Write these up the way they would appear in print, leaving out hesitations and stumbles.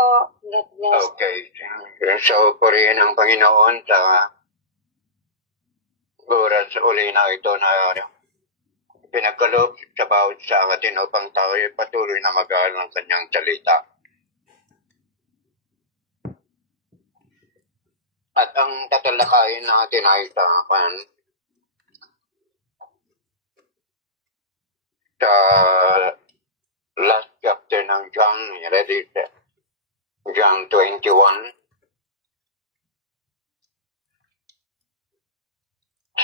po. God bless. Okay. So, purihin ang Panginoon sa oras uli na ito na pinagkaloob sa bawat sa atin upang tayo patuloy na mag-aaral ng kanyang salita. At ang tatalakayin natin ay sa last chapter ng John, ready? John 21.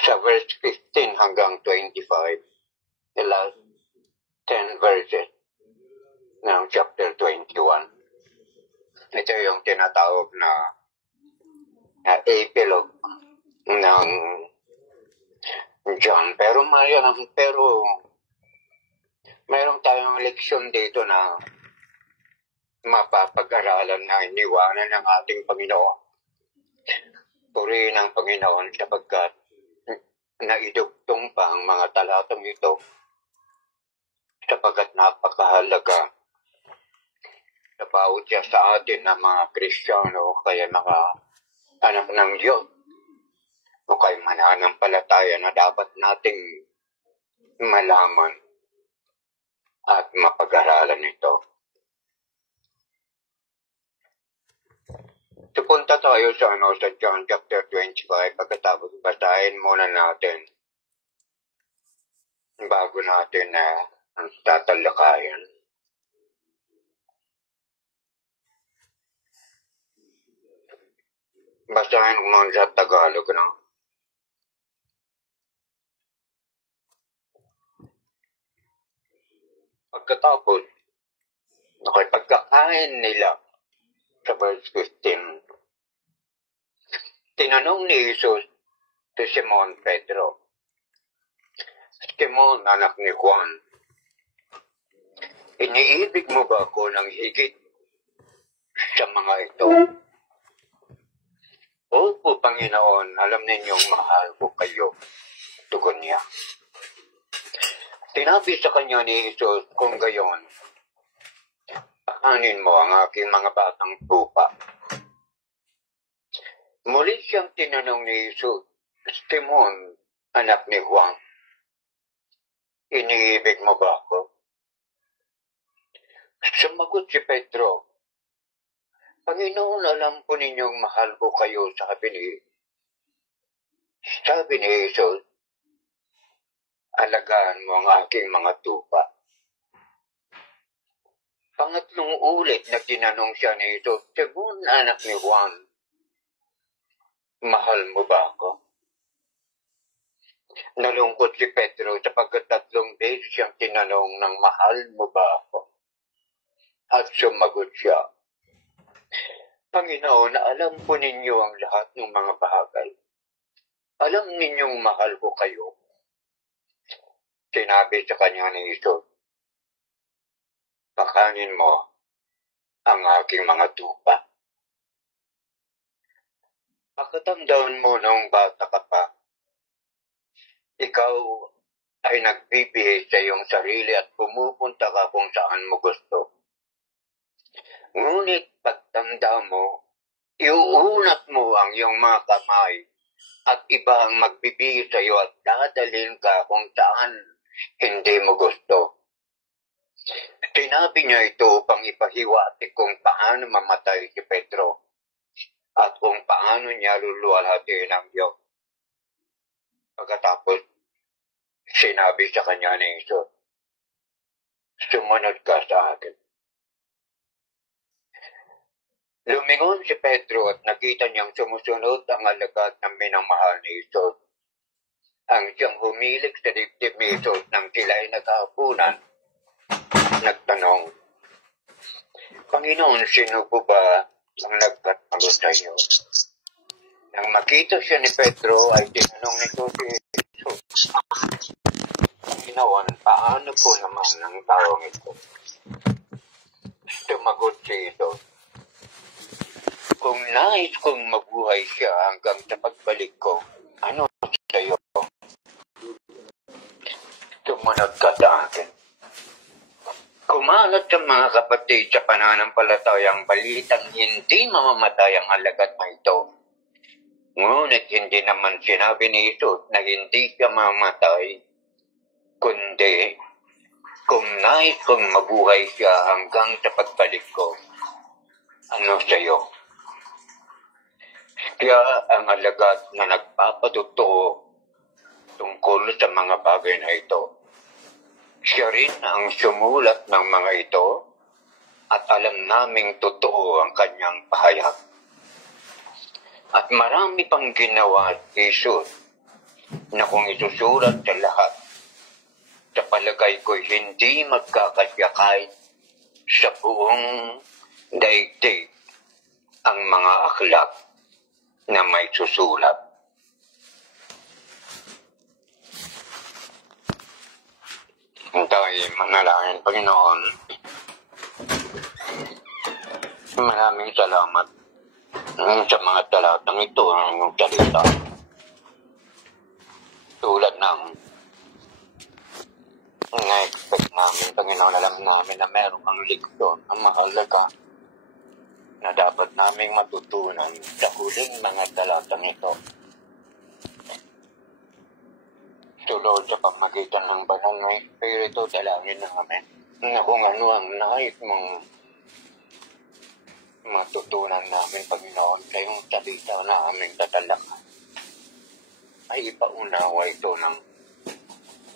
Sa verse 15 hanggang 25, the last 10 verses ng chapter 21. Ito yung tinatawag na epilogue ng John. Pero mayroon tayong leksyon dito na mapapag-aralan na iniwanan ng ating Panginoon. Purihin ang Panginoon sapagkat naidugtong pa ang mga talatang ito sapagkat napakahalaga sa bawat siya sa atin na mga Kristiyano kaya mga anak ng Diyos o kaya mananampalataya na dapat nating malaman at mapag-aralan ito. Punta tayo sa John chapter 25 pagkatapos basahin muna natin bago natin ang tatalakayan. Basahin ko muna sa Tagalog, no? Pagkatapos, pagkakain nila sa verse 15, tinanong ni Jesus si Simon Pedro, Simon, anak ni Juan, iniibig mo ba ako ng higit sa mga ito? Opo, Panginoon, alam ninyong mahal ko kayo, tugon niya. Tinabi sa kanya ni Jesus, kung gayon, pakanin mo ang aking mga batang tupa. Muli siyang tinanong ni Jesus, Simon, anak ni Juan, iniibig mo ba ako? Sumagot si Pedro, Panginoon, alam po ninyong mahal ko kayo, sabi ni Jesus, alagaan mo ang aking mga tupa. Pangatlong ulit na tinanong siya ni Jesus, Simon, anak ni Juan, mahal mo ba ako? Nalungkot si Pedro sapagkat 3 beses siyang tinanong ng mahal mo ba ako? At sumagot siya, Panginoon, alam po ninyo ang lahat ng mga bagay. Alam ninyong mahal ko kayo. Sinabi sa kanya ni Jesus, pakanin mo ang aking mga tupa. Pagkatandaan mo nung bata ka pa, ikaw ay nagbibihis sa iyong sarili at pumupunta ka kung saan mo gusto. Ngunit pagtanda mo, iuunat mo ang iyong mga kamay at iba ang magbibihis sa iyo at dadalhin ka kung saan hindi mo gusto. Sinabi niya ito upang ipahiwatig kung paano mamatay si Pedro at kung paano niya luluwalhatiin ang Diyos. Pagkatapos, sinabi sa kanya ni Jesus, sumunod ka sa akin. Lumingon si Pedro at nakita niyang sumusunod ang alagad ng minamahal ni Jesus. Ang siyang humilig sa dibdib ni Jesus nang sila'y naghapunan, nagtanong, Panginoon, sino po ba ang nagkatanong sa iyo? Nang makita siya ni Pedro ay tinanong nito si Jesus, Panginoon, paano po naman ang taong ito? Tumagot si Jesus, kung nais kong mabuhay siya hanggang sa pagbalik ko, ano sa iyo? Sumunod ka sa akin. Kumalat sa mga kapatid sa pananampalatayang balitang hindi mamamatay ang alagad na ito. Ngunit hindi naman sinabi ni Jesus na hindi ka mamamatay, kundi kung nais kong mabuhay siya hanggang sa pagbalik ko, ano sa'yo? Siya ang alagad na nagpapatotoo tungkol sa mga bagay na ito. Siya rin ang sumulat ng mga ito at alam naming totoo ang kanyang pahayag. At marami pang ginawa Jesus na kung isusulat sa lahat, sa palagay ko'y hindi magkakasya kahit sa buong daigdig ang mga aklat na may susulat. Tayo manalangin, Panginoon. Maraming salamat sa mga talatang ito ng iyong salita. Tulad ng na-expect namin, Panginoon, alam namin na meron kang leksyon ang mahalaga na dapat naming matutunan sa huling mga talatang ito. Tulad sa pamagitan ng banal na Espiritu, dalangin namin na kung ano ang nais mong matutunan namin, Panginoon, kayong salita na aming tatalakay, ay ipaunawa ito ng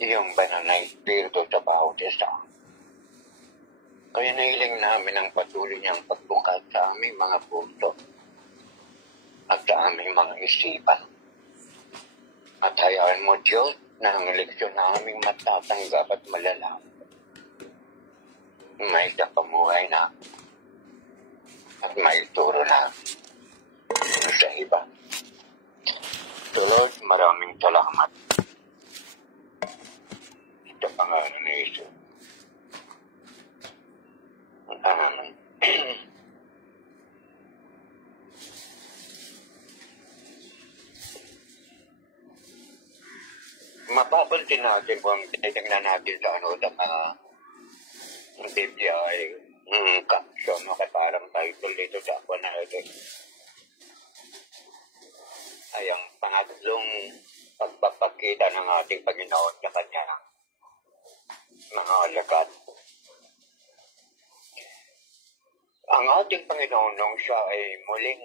iyong banal na Espiritu sa bawat isa. Kaya nailing namin ang patuloy niyang pagbukas sa aming mga puso at sa aming mga isipan. At hayaan mo, Diyos, na ang leksyon na aming matatanggap at malalaman may kapamuhay na at may turo na sa iba. So Lord, maraming salamat sa pangalan ni Jesus. Mapapansin natin kung titignan natin sa sa mga Biblia ay caption o parang title dito sa ako na ito ay ang pangatlong pagpapakita ng ating Panginoon sa kanya mga alagad. Ang ating Panginoon nung siya ay muling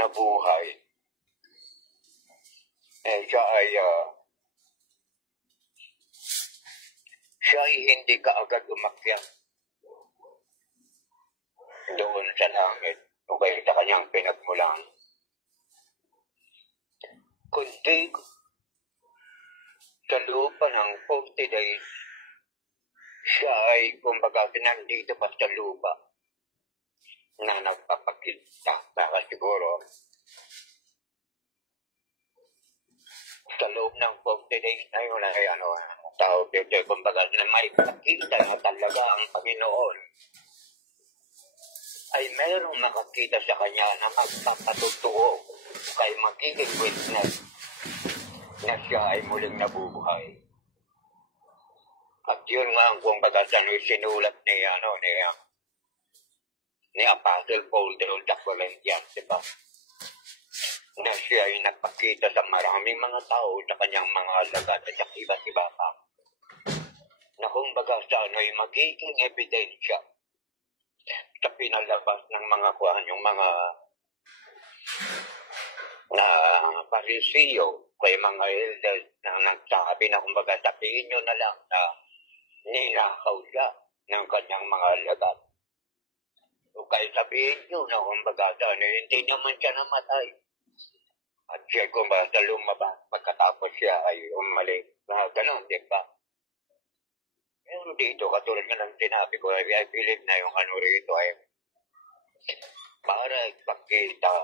nabuhay, siya ay hindi kaagad umakyat doon sa langit o kaya sa kanyang pinagmulan. Kundi sa lupa ng 40 days, siya ay kumbaga nandito pa sa lupa na nagpapakita. Baka siguro sa loob ng 40 days na yun ay tao dito, kumbaga na may pakita na talaga ang Panginoon ay mayroong makakita sa kanya na magpapatotoo kay magiging witness na siya ay muling nabubuhay. At yun nga ang kumbaga sa sinulat ni Apostle Paul doon sa Corinthians, diba? Na siya ay nagpakita sa maraming mga tao sa kanyang mga alagad at sa iba't iba pa. Na kumbaga sa ay magiging ebidensya sa pinalabas ng mga yung mga na Parisiyo, kay mga elders na nagsabi na kumbaga sabihin nyo na lang na ninakaw siya ng kanyang mga alagad. O kaya sabihin nyo na kumbaga hindi naman siya namatay. At siya kumbaga sa lumabas pagkatapos siya ay umalis. Ganon, di ba? Pero dito, katulad nga ng sinabi ko, I believe na yung rito ay para ipakita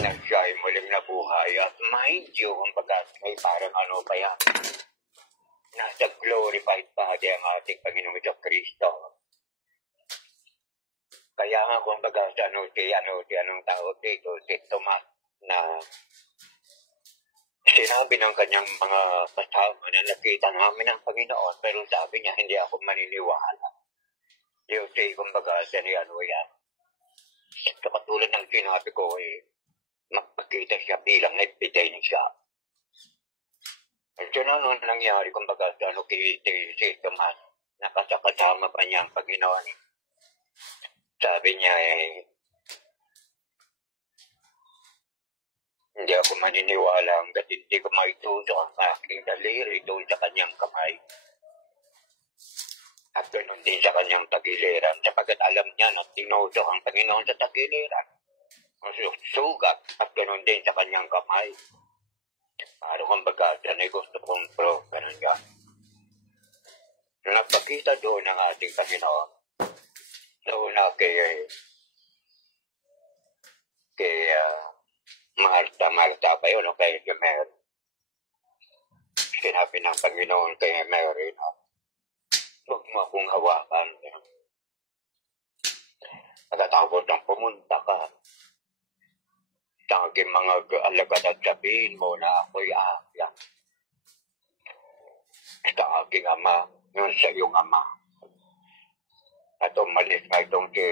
na siya ay muling nabuhay. At mind you, kumbaga may parang pa yan. Nasa glorified body ang ating Panginoon sa Kristo. Kaya nga kumbaga sa anong tawag dito, si Tomas na Sinabi ng kanyang mga kasama na nakita namin ang Panginoon, pero sabi niya, hindi ako maniniwala. Yung say, kumbaga, ano yan. So, katulad ng sinabi ko, magpakita siya bilang ebidensya. At yun ano nangyari, kumbaga, si Tomas, nakasakasama pa niya ang Panginoon. Sabi niya, hindi ako maniniwala hanggat hindi ko maitusok ang aking daliri doon sa kanyang kamay. At ganoon din sa kanyang tagiliran, sapagkat alam niya na tinusok ang Panginoon sa tagiliran. Sugat at ganoon din sa kanyang kamay. Para kung baga, yan ay gusto kong proof, ganun niya. Nagpakita doon ang ating Panginoon. Doon na kay Marta pa yun, o kay Mary. Sinabi ng Panginoon kay Mary na, huwag mo akong hawakan. Pagkatapos ng pumunta ka, sa aking mga alagad at sabihin mo na ako'y aakyat. Sa aking ama, yun sa iyong ama. At umalis nga itong si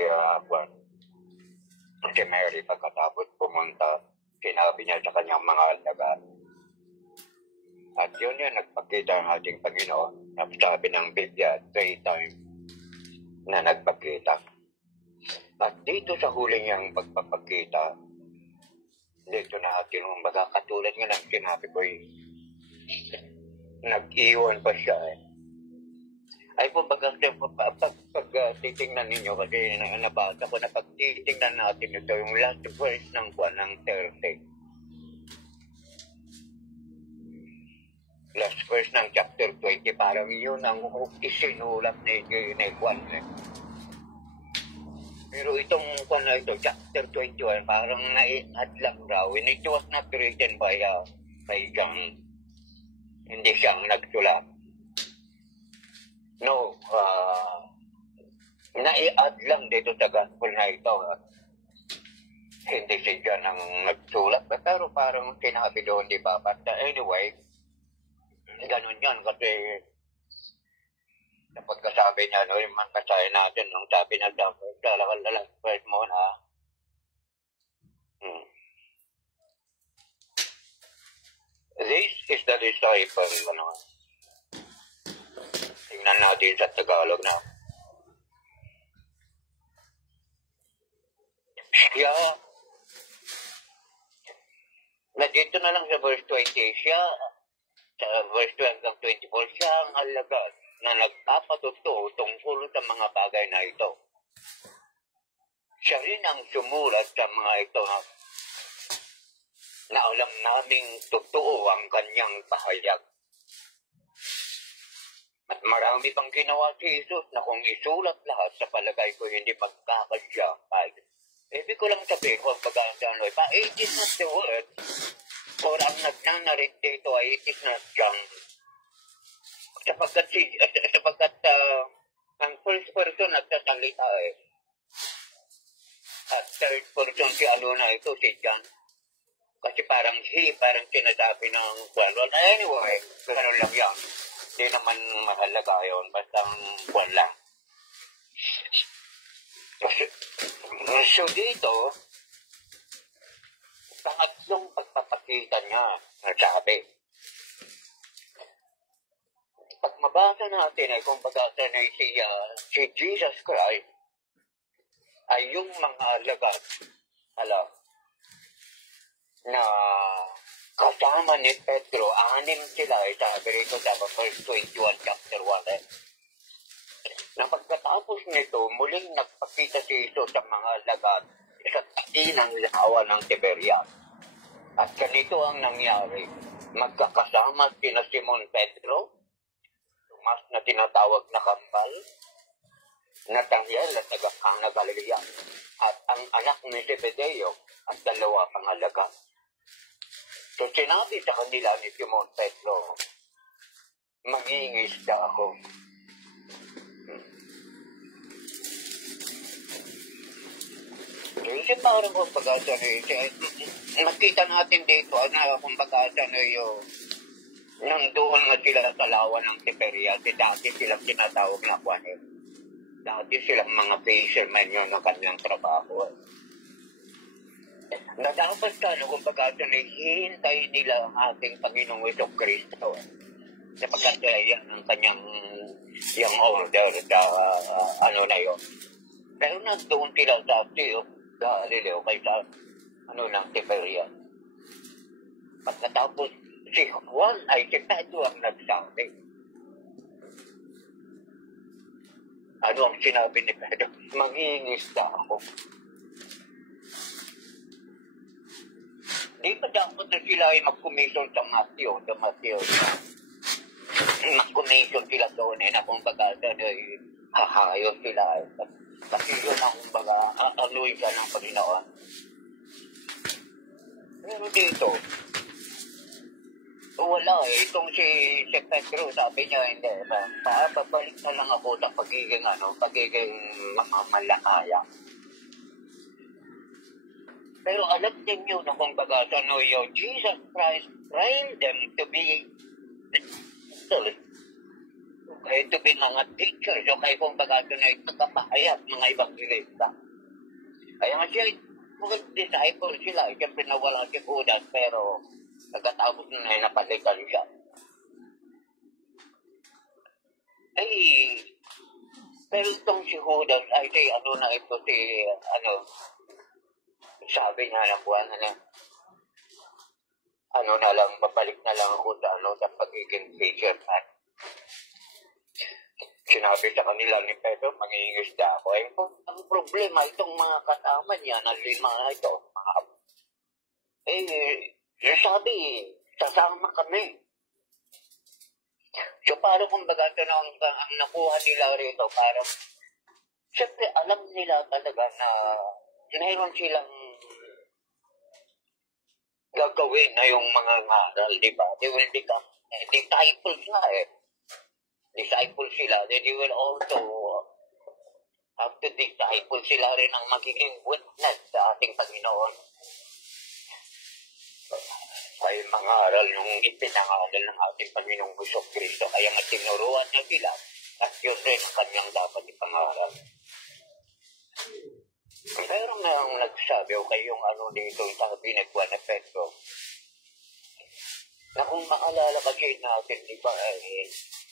Mary pagkatapos pumunta, sinabi niya sa kanyang mga alagad. At yun nagpakita ang ating Panginoon. Sabi ng Biblia, 3 times na nagpakita. At dito sa huling niyang pagpapakita, dito natin, baga katulad nga ng sinabi ko, nag-iwan pa siya. Ay po, baga pag titingnan ninyo, kasi nabasa ko na pag titingnan natin ito, yung last verse ng 30. Last verse ng chapter 20, parang yun ang isinulat ni Juan. Pero itong chapter 21, parang naiad lang raw. And it was not written by John. Hindi siyang nagsulat. No, naiad lang dito sa gospel na ito. Hindi si John ang nagsulat. Pero parang sinabi doon, di ba? But anyway, ganun yan kasi pagkasabi niya, yung magkasabi natin, nung sabi na dalakal first mo na, this is the disciple, tingnan natin sa Tagalog na, siya, na dito na lang sa verse 20, siya, sa verse 12 hanggang 24, siya ang alagad na nagpapatuto tungkol sa mga bagay na ito. Siya rin ang sumulat sa mga ito na alam naming totoo ang kanyang pahayag. At marami pang ginawa si Jesus na kung isulat lahat sa palagay ko hindi magkakasya. Ibig ko lang sabihin kung pagkakasya it is not the word or ang nagnanarit dito ay it is not John. Sapagkat ang first person nagsasalita at third person si na ito, si John. Kasi parang sinasabi ng Kuwan. Anyway, gano'n lang yan. Hindi naman mahalaga yun, basta Kuwan lang. So dito, pangatlong pagpapakita niya, nasabi. Pag mabasa natin ay kung pagkasa na si Jesus Christ ay yung mga alagad, na kasama ni Pedro, 6 sila, sabi rito sa verse 21, chapter 1. Na pagkatapos nito, muling nagpakita si Jesus sa mga alagad sa tainang lawa ng Tiberias. At ganito ang nangyari, magkakasama sina Simon Pedro, Tomas na tinatawag na Kambal, Nathanael at taga-Cana Galilea, at ang anak ni Zebedeo at 2 pang alagad. So sinabi sa kanila ni Simon Pedro, mangingisda ako. Okay? Kasi parang kumbaga nakita natin dito na kumbaga yung nandoon na sila sa lawa ng Siberia, dati silang tinatawag na kwanin. Dati silang mga fishermen yun ng kanyang trabaho. Na dapat kumbaga hihintay nila ang ating Panginoong Hesus Kristo. Sapagkat yan ang kanyang yung order na yun. Pero nandoon sila sa Galileo kaysa ng Siberia. Pagkatapos si Juan ay si Pedro ang nagsabi. Ano ang sinabi ni Pedro? Mangingisda ako. Di ba dapat na sila ay mag-commission sa Matthew? Mag-commission sila doon na kumbaga hahayos sila. Kasi yun ang kumbaga anuin ka ng Panginoon. Pero dito, wala itong si Pedro, sabi niya, hindi, babalik na lang ako sa pagiging mamamalakaya. Pero alam ninyo na kumbaga yung Jesus Christ trained them to be to be mga teachers, o kaya kumbaga na ikakapahayag mga evangelista. Kaya nga siya, mga disciple sila, siyempre nawala si Judas, pero nagkatapos na napalikan siya. Pero itong si Judas ay sabi niya na buwan na lang, babalik na lang ako sa pagiging fisherman. Sinabi sa kanila ni Pedro, mangingisda ako. Ang problema, itong mga kasama niya na 5 ito, sabi, sasama kami. So, parang kumbaga ang nakuha nila rito, parang, siyempre, alam nila talaga na mayroon silang gagawin na yung mga ngaral, di ba? They will become disciples na Disciples sila. Then they will also have to disciple sila rin ang magiging witness sa ating Panginoon. Ay mga aral nung ipinangaral ng ating Panginoong Hesus Kristo. Kaya nga tinuruan niya sila at yun rin ang kanyang dapat ipangaral. Pero nga nagsabi o kayong dito sabi ni Juan na Pedro na kung maalala kasi natin, di ba,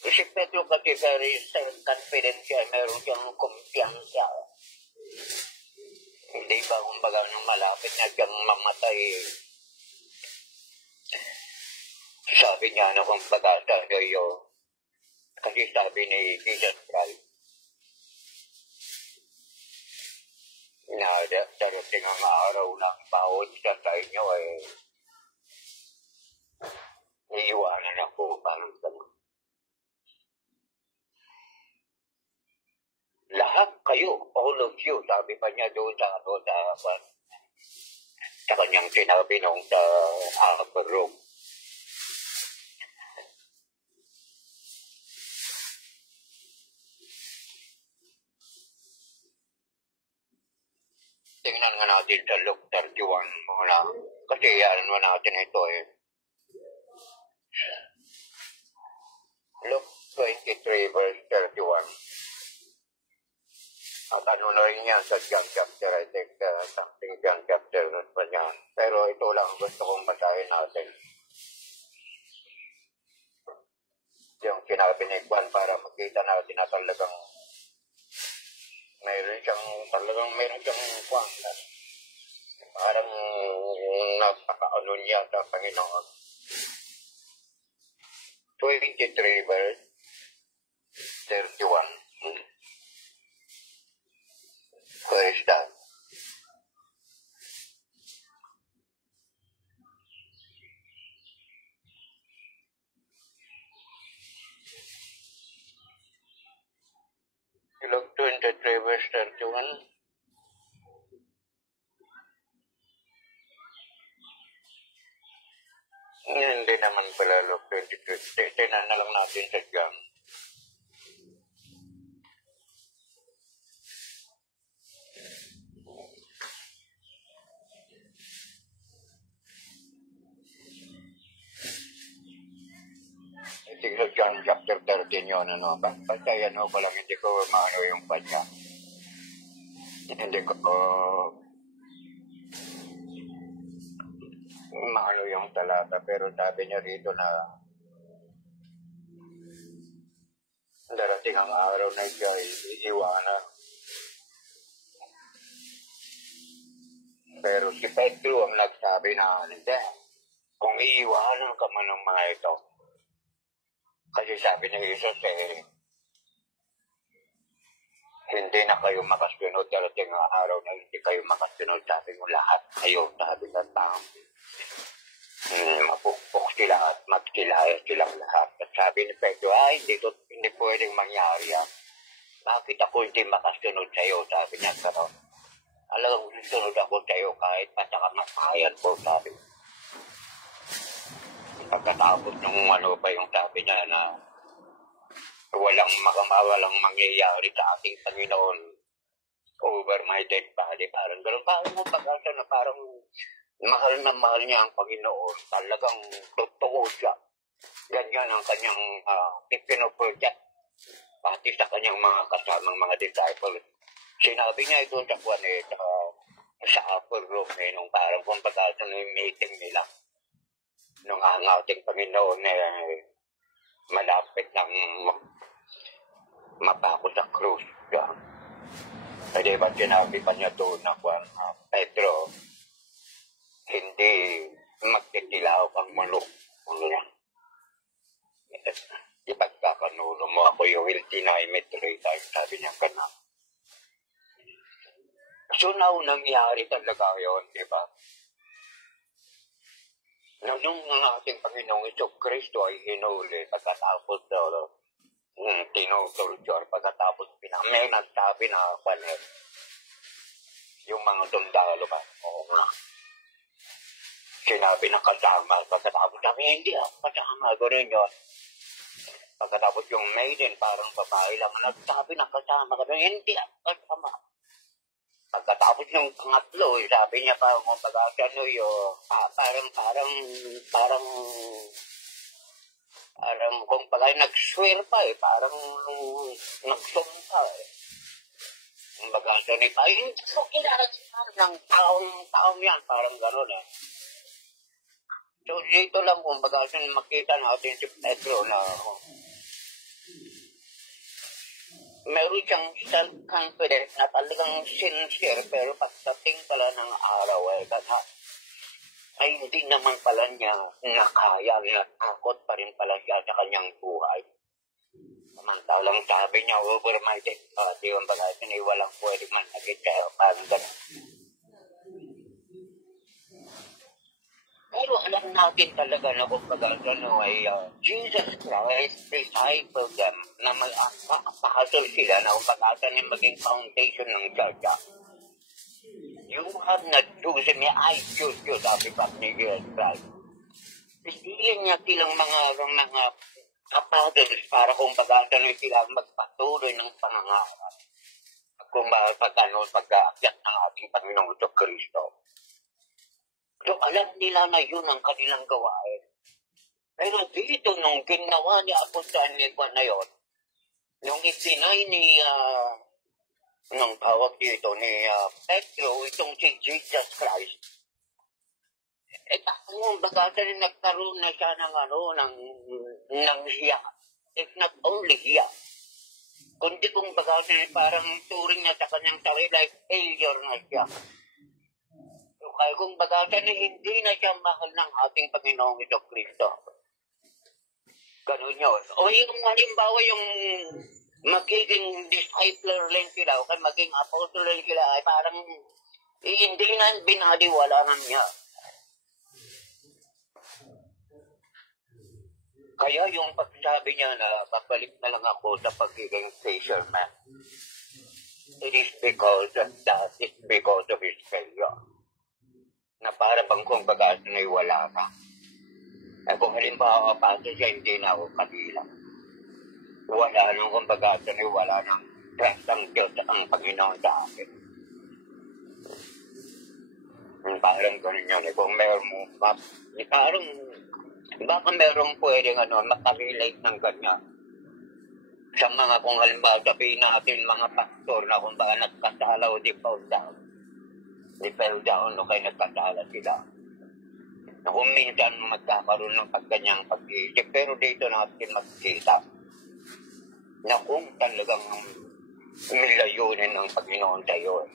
si Pedro kasi very self-confident siya, meron siyang kumpiyansa. Hindi ba, kumbaga, nung malapit na siyang mamatay, sabi niya na kumbaga kasi sabi ni Jesus Christ, na darating ang araw ng bawat siya sa inyo iiwanan ako parang gano'n. Lahat kayo, all of you, sabi pa niya doon sa kanyang sinabi nung sa upper room. Tingnan nga natin sa Luke 31 muna. Kasi yan mo natin ito Luke 23 verse 31. At ano na rin yan sa John chapter, I think something John chapter pa yan. Pero ito lang gusto kong basahin natin. Yung sinabi ni Juan para makita natin na talagang mayroon siyang Juan. Parang napaka-ano niya sa Panginoon. 23 verse 31. Where is that? Luke 23 verse 31. Hindi naman pala Luke 23. Tinan na lang natin sa John. Sa John chapter 13 yun, ano, basta yan ko lang, hindi ko maano yung kanya. Hindi ko maano yung talata, pero sabi niya rito na darating ang araw na siya iiwanan. Pero si Pedro ang nagsabi na, hindi, kung iiwanan ka man ng mga ito, kasi sabi ni Jesus, hindi na kayo makasunod, darating ang araw na hindi kayo makasunod, sabi mo lahat kayo, sabi ng tao. Mapukpok sila at magkilaya silang lahat. At sabi ni Pedro, hindi pwedeng mangyari yan. Bakit ako hindi makasunod sa'yo, sabi niya, pero alam, sunod ako sa'yo kahit matakamatayan po, sabi. Pagkatapos nung ano pa yung sabi niya na walang mangyayari sa ating Panginoon over my dead body. Parang gano'n. Parang mo pag-asa na parang mahal na mahal niya ang Panginoon. Talagang totoo siya. Ganyan ang kanyang ipinoproject. Pati sa kanyang mga kasamang mga disciples. Sinabi niya ito sa sa upper room nung parang kung pag-asa na yung meeting nila. Nung ang ating Panginoon malapit ng mapako sa krus. Di ba sinabi pa niya doon na Pedro, hindi magtitilaw ang manok. Ipagkakanulo mo ako, you will deny me 3 times, sabi niya ka na. So now, nangyari talaga yun, di ba? Nung ang ating Panginoong Kristo ay hinuli, pagkatapos tinutulture, pagkatapos may nagsabi na yung mga sundalo ba? Oo nga. Sinabi na kasama, pagkatapos sabi, hindi ako kasama, gano'n yun. Pagkatapos yung maiden, parang babae lang, nagsabi na kasama, gano'n, hindi ako kasama. Pagkatapos yung pangatlo, sabi niya parang kung pag-asano yun, parang kung pagay nag-swear pa parang nagsumpa Kung pag-asano ni pa, hindi ko kinakasihan ng taong yan, parang gano'n So dito lang kung pag-asano makita natin si Pedro na meron siyang self-confidence na talagang sincere, pero pagdating pala ng araw ay hindi naman pala niya nakaya, natakot pa rin pala siya sa kanyang buhay. Samantalang sabi niya, over my dead body, yung bagay, walang pwede man agad siya, parang gano'n. Pero alam natin talaga na kung pag-ano ay Jesus Christ discipled them na pakasol sila na kung pag-asa maging foundation ng church. You have not chosen me, I choose you, sabi pa ni Jesus Christ. Piliin niya silang mga apostles para kung pag-asa sila magpatuloy ng pangangarap. Kung pag-aakyat ng ating Panginoong Kristo. So, alam nila na yun ang kanilang gawain. Pero dito, nung ginawa ni Apostol Nico na yun, nung itinay nung tawag dito ni Pedro, itong si Jesus Christ, kung bagata rin nagkaroon na siya ng hiya. If not only hiya, kundi kung bagata rin parang turing niya sa kanyang sarili, like failure na siya. Kaya kung bagata na hindi na siya mahal ng ating Panginoong Kristo. Ganun yun. O yung halimbawa yung magiging discipler lang sila o kaya maging apostle lang sila ay parang hindi na binaliwalanan niya. Kaya yung pagsabi niya na babalik na lang ako sa pagiging fisherman. It is because of his failure. Na para bang kung pag-asa na'y wala ka. Kung halimbawa paso siya, hindi na ako kabilang. Wala nung kung pag-asa na'y wala nang trust ang Diyos ang Panginoon sa akin. Parang ganun yun. Kung meron mo, parang Baka merong pwedeng makarelate ng ganyan. Sa mga kung halimbawa sabihin natin mga pastor na kung baka nagkasala o di fell down o kaya nagkasala sila. Na kung minsan magkakaroon ng pagkanyang pag-iisip, pero dito natin magkita na kung talagang nilayunin ng Panginoon tayo,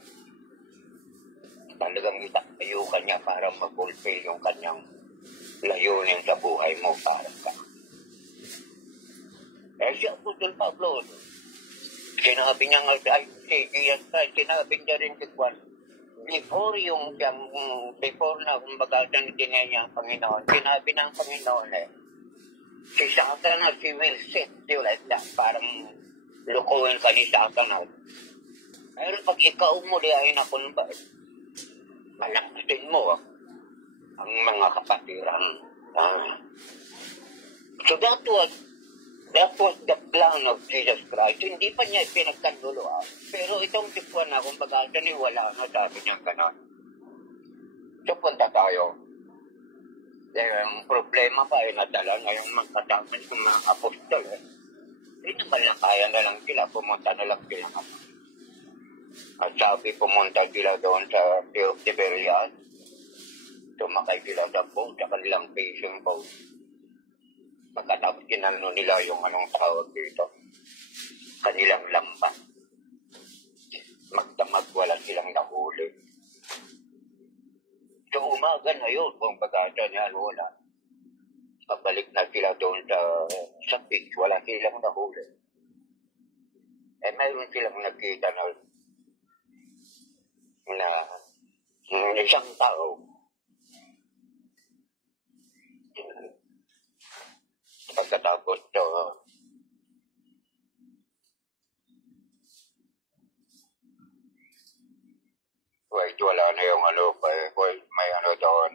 talagang itatayo ka niya para mag-fulfill yung kanyang layunin sa buhay mo para ka. Eh si Apostol Pablo, sinabi niya nga, sinabi niya rin si Juan, before na kumbaga tinay niya ang Panginoon, sinabi ng Panginoon si Satanas, he will set you like that, parang lukuhin ka ni Satanas. Pero pag ikaw muliahin ako ng bait, malakasin mo ang mga kapatiran. So that was the plan of Jesus Christ. Hindi pa niya pinagkanduluan. Pero itong tikwan na, kung baga, wala na, sabi niya ganon. So punta tayo. Ang problema pa ay nadala ngayong magkataman ng mga apostol. Pinamalakayan na lang sila, pumunta na lang sila. At sabi, pumunta sila doon sa Sea of Tiberias. Tumakay sila sa boat, sa kanilang fishing boat. Pagkatapos kinano nila yung tawag dito, kanilang lambat. Magdamag wala silang nahuli. So umaga na yun, kung pagkata niya wala. Pabalik na sila doon sa beach, wala silang nahuli. Mayroon silang nakita na isang tao. Pagkatapos wala na yung may doon.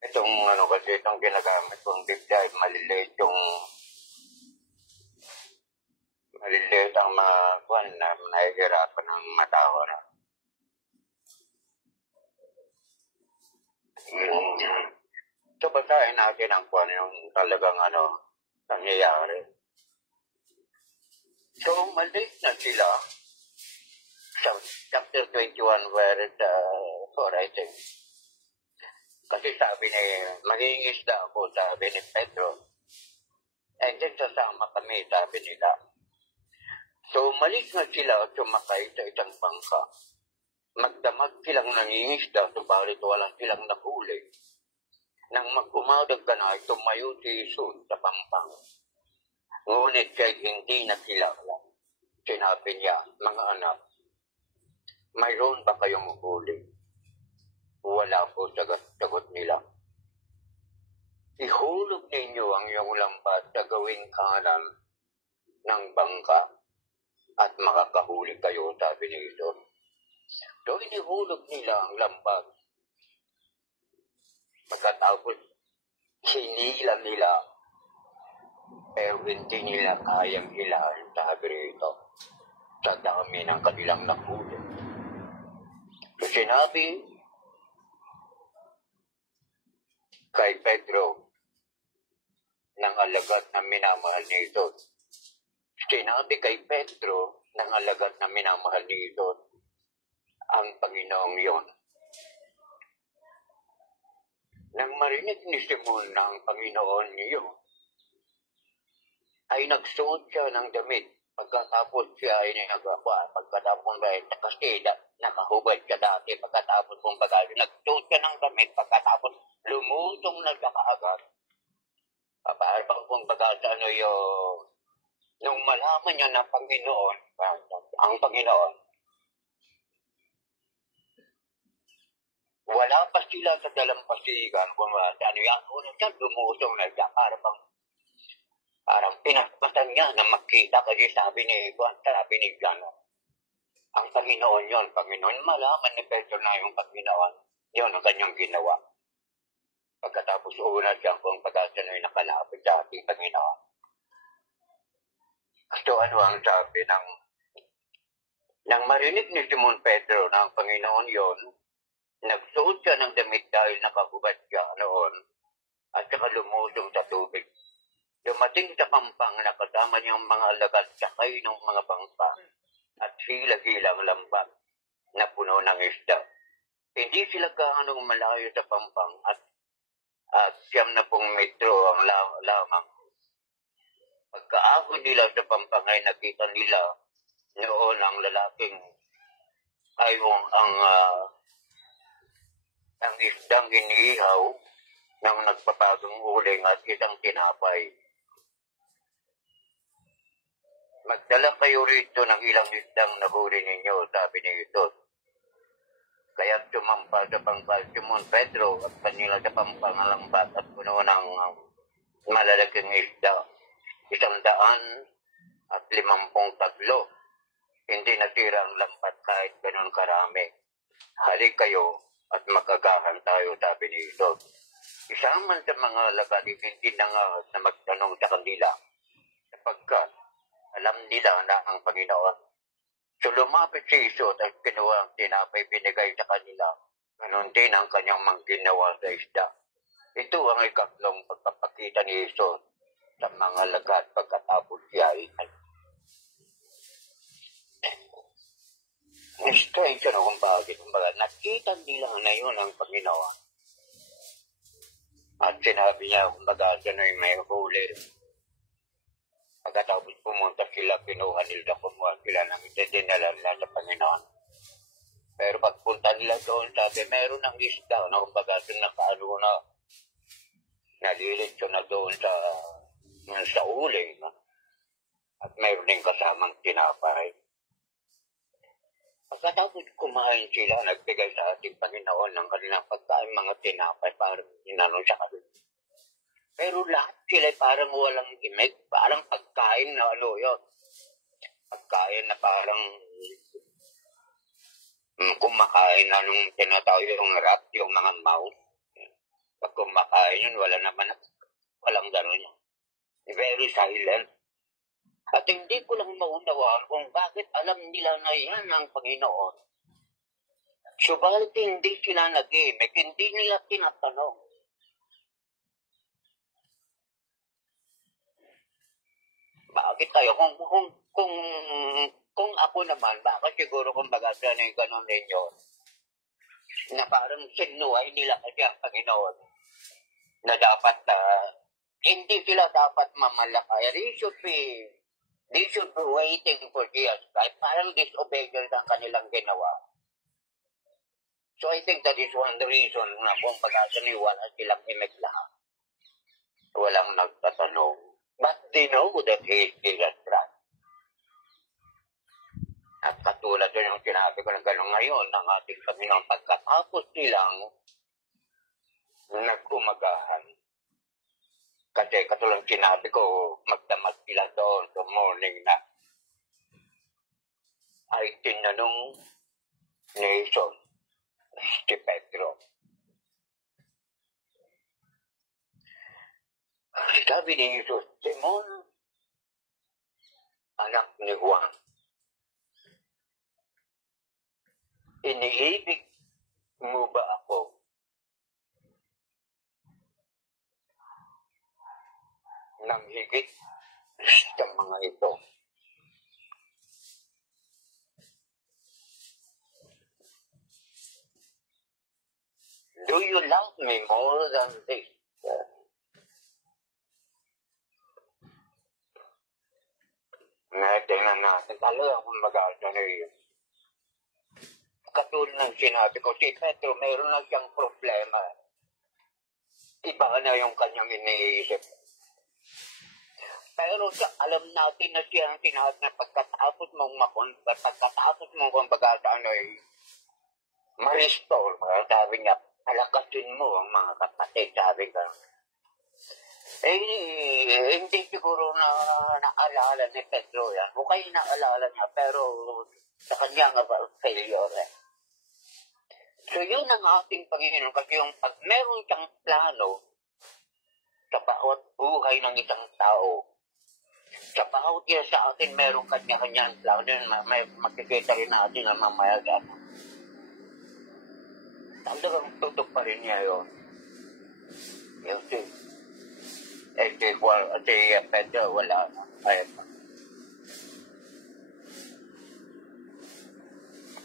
Itong kasi itong ginagamit kong deep dive, maliliit ang mga kwan na nahihirapan ng matawa na. So basahin natin ang kwan yung talagang nangyayari. So malis na sila sa chapter 21 where I think. Kasi sabi mangingisda ako, sabi ni Pedro. And then sasama kami, sabi nila. So malis na sila sumakay sa isang bangka. Magdamag silang nangingisda, subalit walang silang nahuli. Nang mag-umadag ka na, tumayo si Jesus sa pampang. Ngunit kahit hindi na kilala, sinabi niya, mga anak, mayroon ba kayong huli? Wala po, sagot nila. Ihulog ninyo ang iyong lambat sa gawing kanan ng bangka at makakahuli kayo, sabi ni Jesus. So, inihulog nila ang lambat. Pagkatapos, hinila nila, pero hindi nila kayang hilahin, sabi rito, sa dami ng kanilang nahuli. So, sinabi kay Pedro ng alagad na minamahal ni Jesus. Sinabi kay Pedro ng alagad na minamahal ni Jesus, ang Panginoong yon. Nang marinig ni Simon na ang Panginoon niyo, ay nagsuot siya ng damit. Pagkatapos siya ay pagkatapos kasi nakahubad siya dati, pagkatapos kung bagay, nagsuot siya ng damit, pagkatapos lumutong na siya kaagad. Parang kung bagay nung malaman niya na Panginoon, ang Panginoon, wala pa sila sa dalampasigan kung unang siya, lumusong na siya, parang pinagpasan niya na makita kasi sabi ni John, ang Panginoon yon, Panginoon, malaman ni Pedro na yung Panginoon, yon ang kanyang ginawa. Pagkatapos una siyang kung pagkasa na nakalapit sa ating Panginoon. So ano ang sabi nang marinig ni Simon Pedro ng Panginoon yon, nagsuot siya ng damit dahil nakahubad siya noon at saka lumusong sa tubig. Dumating sa pampang na kasama niyang mga alagad sakay ng mga bangka at hila-hilang lambat na puno ng isda. Hindi sila gaanong malayo sa pampang at 90 metro ang lamang. Pagkaahon nila sa pampang ay nakita nila noon ang lalaking ang isdang iniihaw ng nagpapagong uling at isang tinapay. Magdala kayo rito ng ilang isdang nahuli ninyo, sabi ni Jesus. Kaya tumampa sa pangkal Simon Pedro at kanila sa pampangalambat at puno ng malalaking isda, 153. Hindi nasira ang lambat kahit ganun karami. Halik kayo at magkagahan tayo, sabi ni Jesus. Isang man sa mga alagad hindi nangahas na magtanong sa kanila, sapagkat alam nila na ang Panginoon. So lumapit si Jesus at kinuha ang tinapay binigay sa kanila. Ganon din ang kanyang mangginawa sa isda. Ito ang ikatlong pagpapakita ni Jesus sa mga alagad pagkatapos siya ay straight siya na kung bakit. Nakita nila na yun ang Panginoon. At sinabi niya, kumbaga, gano'y may huli. Pagkatapos pumunta sila, kinuha nila, kumuha sila ng dinala nila sa Panginoon. Pero pagpunta nila doon, sabi, meron ng isda, na kumbaga, doon nakaano na, nalilit siya na doon sa uling. At meron din kasamang tinapay. Pagkatapos kumain sila, nagbigay sa ating Panginoon ng kanilang pagkain, mga tinapay, parang inanong sa kanila. Pero lahat sila parang walang imig, parang pagkain na ano yun. Pagkain na parang kumakain na nung tinatawag yung rat, yung mga mouse. Pag kumakain yun, walang gano'n yun. Very silent. At hindi ko lang maunawaan kung bakit alam nila na yan ang Panginoon. Subalit hindi sila nag-imig, hindi nila tinatanong. Bakit tayo? Kung ako naman, baka siguro kung baga sanay gano'n ninyo, na parang sinuhay nila kasi ang Panginoon, na dapat, hindi sila dapat mamalakay. They should be waiting for Jesus Christ. Parang disobedience ang kanilang ginawa. So I think that is one reason na kung pag-asa wala silang imig lahat. Walang nagtatanong. But they know that He is Jesus Christ. At katulad doon yung sinabi ko ng gano'n ngayon ng ating Panginoon, pagkatapos nilang nagkumagahan. Kasi katulad sinabi ko, magdamag sila doon sa morning na ay tinanong ni Jesus si Pedro. Sabi ni Jesus, Simon, anak ni Juan, iniibig mo ba ako? Nang higit sa mga ito. Do you love me more than this? Tingnan natin. Talaga kung mag-asa na yun. Katulad ng sinabi ko, si Pedro, meron na siyang problema. Iba na yung kanyang iniisip. Pero alam natin na siya ang sinabi na pagkatapos mong kumbaga ma-restore. Sabi niya, palakasin mo ang mga kapatid, sabi ka. Hindi siguro na naalala ni Pedro yan. O kayo naalala niya, pero sa kanya nga ba, failure. So yun ang ating Panginoon, kasi yung pag meron siyang plano sa bawat buhay ng isang tao, Sa bawat isa sa atin, merong kanya-kanyang plano. May makikita rin natin na mamaya gano'n. Talagang tutok pa rin niya yun. Yung si Pedro, wala na.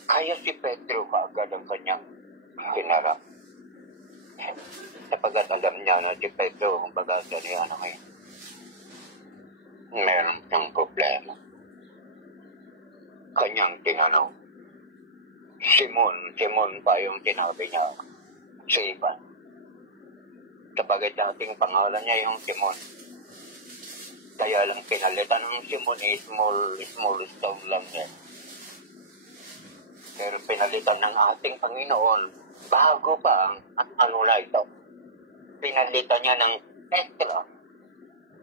Kaya si Pedro kaagad ang kanyang kinarap. Sapagat alam niya na si Pedro, kung baga niya na ngayon, meron siyang problema. Kanyang tinanong. Simon pa yung tinabi niya. Sipan. Sapagat dating pangalan niya yung Simon. Kaya lang pinalitan ng Simon small stone lang yan. Pero pinalitan ng ating Panginoon, bago pa ang ano na ito. Pinalitan niya ng Petra.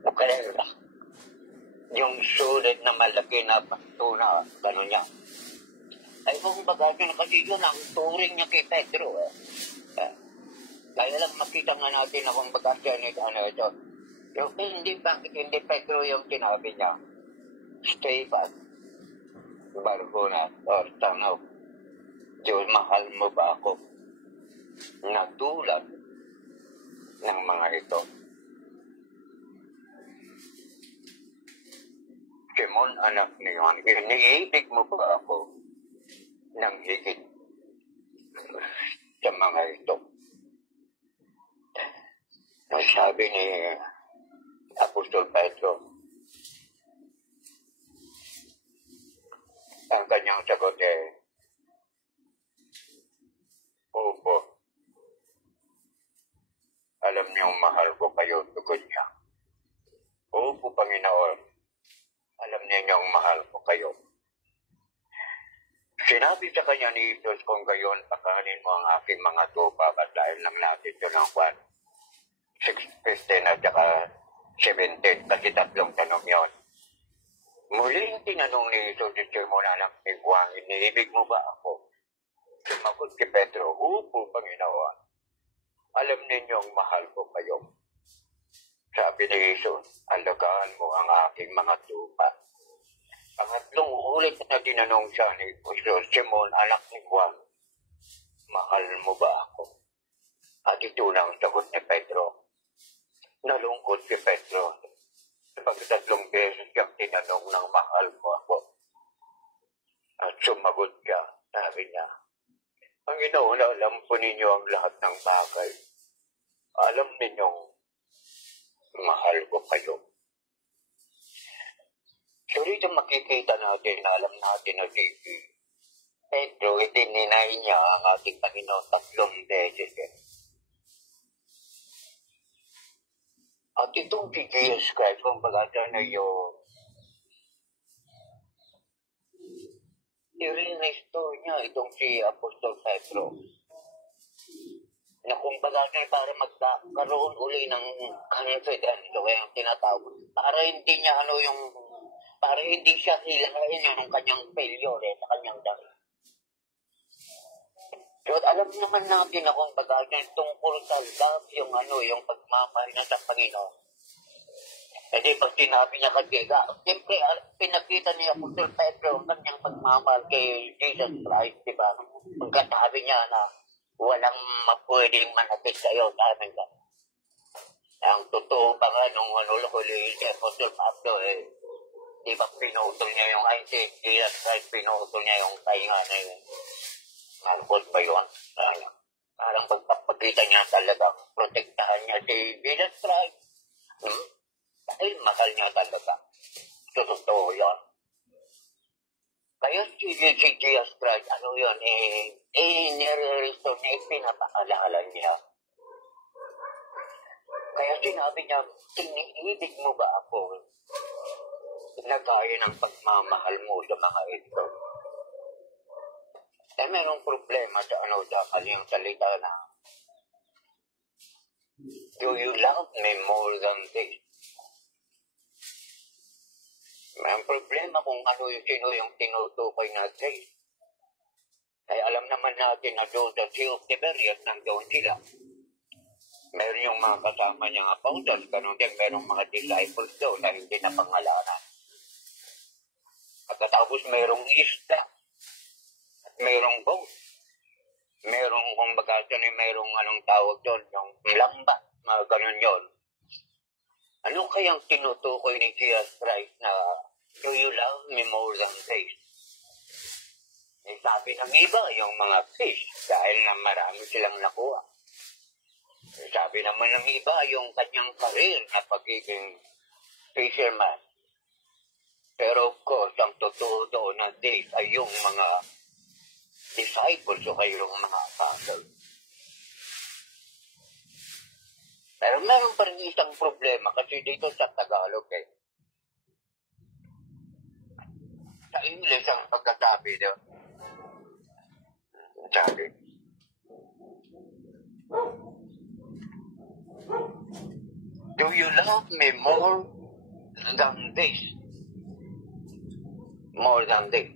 O kaya yung sulit na malaki na tuna, gano'n niya. Ay kung baga yun, kasi yun ang turing niya kay Pedro. Kaya lang makita nga natin na kung baga siya nito, ano ito. Yung bakit hindi Pedro yung tinabi niya? Stay back. Bargona or Tanaw. Diyos, mahal mo ba ako? Natulad ng mga ito. Simon, anak ni Juan, iniibig mo ba ako ng higit sa mga ito? Sabi ni Apostol Pedro, ang kanyang sagot opo, alam niyong mahal ko kayo, tugon niya. Opo, Panginoon, alam ninyong mahal ko kayo. Sinabi sa kanya ni Jesus, kung gayon, pakanin mo ang aking mga tupa, at dahil lang natin ito ng 6:15 at saka 17, kasi tatlong tanong yon. Muling tinanong ni Jesus, Simon, anak ni Juan, iniibig mo ba ako? Sumagot si Pedro, opo, Panginoon, alam ninyong mahal ko kayo. Sabi ni Jesus, alagaan mo ang aking mga tupa. Pangatlong ulit na tinanong siya ni Jesus, Simon, anak ni Juan, mahal mo ba ako? At ito na ang sagot ni Pedro. Nalungkot si Pedro. Pagkatatlong beses siyang tinanong ng mahal mo ako. At sumagot siya, sabi niya, Panginoon, alam po ninyo ang lahat ng bagay. Alam ninyong mahal ko kayo. So dito makikita natin, alam natin na si Pedro, itininay niya ang ating Panginoon 3 beses. At itong si Jesus Christ, kung bagay na yun, i-restore niya itong si Apostol Pedro. Na kung bagay para magkaroon uli ng confidence, so yung tinatawag, para hindi niya para hindi siya hilahin yung kanyang failure sa kanyang dami. So alam naman natin na kung bagay tungkol sa love, yung yung pagmamahal na sa Panginoon. Kasi pag sinabi niya kay siyempre pinakita niya Apostol Pedro ang kanyang pagmamahal kay Jesus Christ, di ba? Pagkatabi niya na walang mapwedeng manapit sa'yo, sabi ka. Ang totoo pa nga nung huli si Apostol Pablo, di ba pinutol niya yung Jesus Christ, pinutol niya yung tainga na yung malukod pa yun. Parang pagpapagkita niya talaga, protektahan niya si Jesus Christ. Dahil mahal niya talaga. So, totoo yun. Kaya si Jesus Christ, yun, nire-restore niya, pinapaalala niya. Kaya sinabi niya, iniibig mo ba ako? Nagaya ng pagmamahal mo sa mga ito. Mayroong problema sa kanyang salita na, do you love me more than this? May problema kung sino yung tinutukoy na grace. Kaya alam naman natin na doon sa Sea of Tiberias, nandoon sila. Meron yung mga kasama niyang apostles, ganun din, merong mga disciples doon na hindi na pangalanan. Pagkatapos mayroong isda at mayroong boat. Mayroong, kumbaga, mayroong anong tawag doon, yung lamba, mga ganun yun. Ano kayang tinutukoy ni Jesus Christ na, do you love me more than this? Eh, sabi ng iba, yung mga fish, dahil na marami silang nakuha. Eh, sabi naman ng iba, yung kanyang career na pagiging fisherman. Pero of course, ang totoo doon na this ay yung mga disciples o kayong mga apostles. Pero meron pa rin isang problema kasi dito sa Tagalog sa English ang pagkasabi doon. Sabi, do you love me more than this? More than this.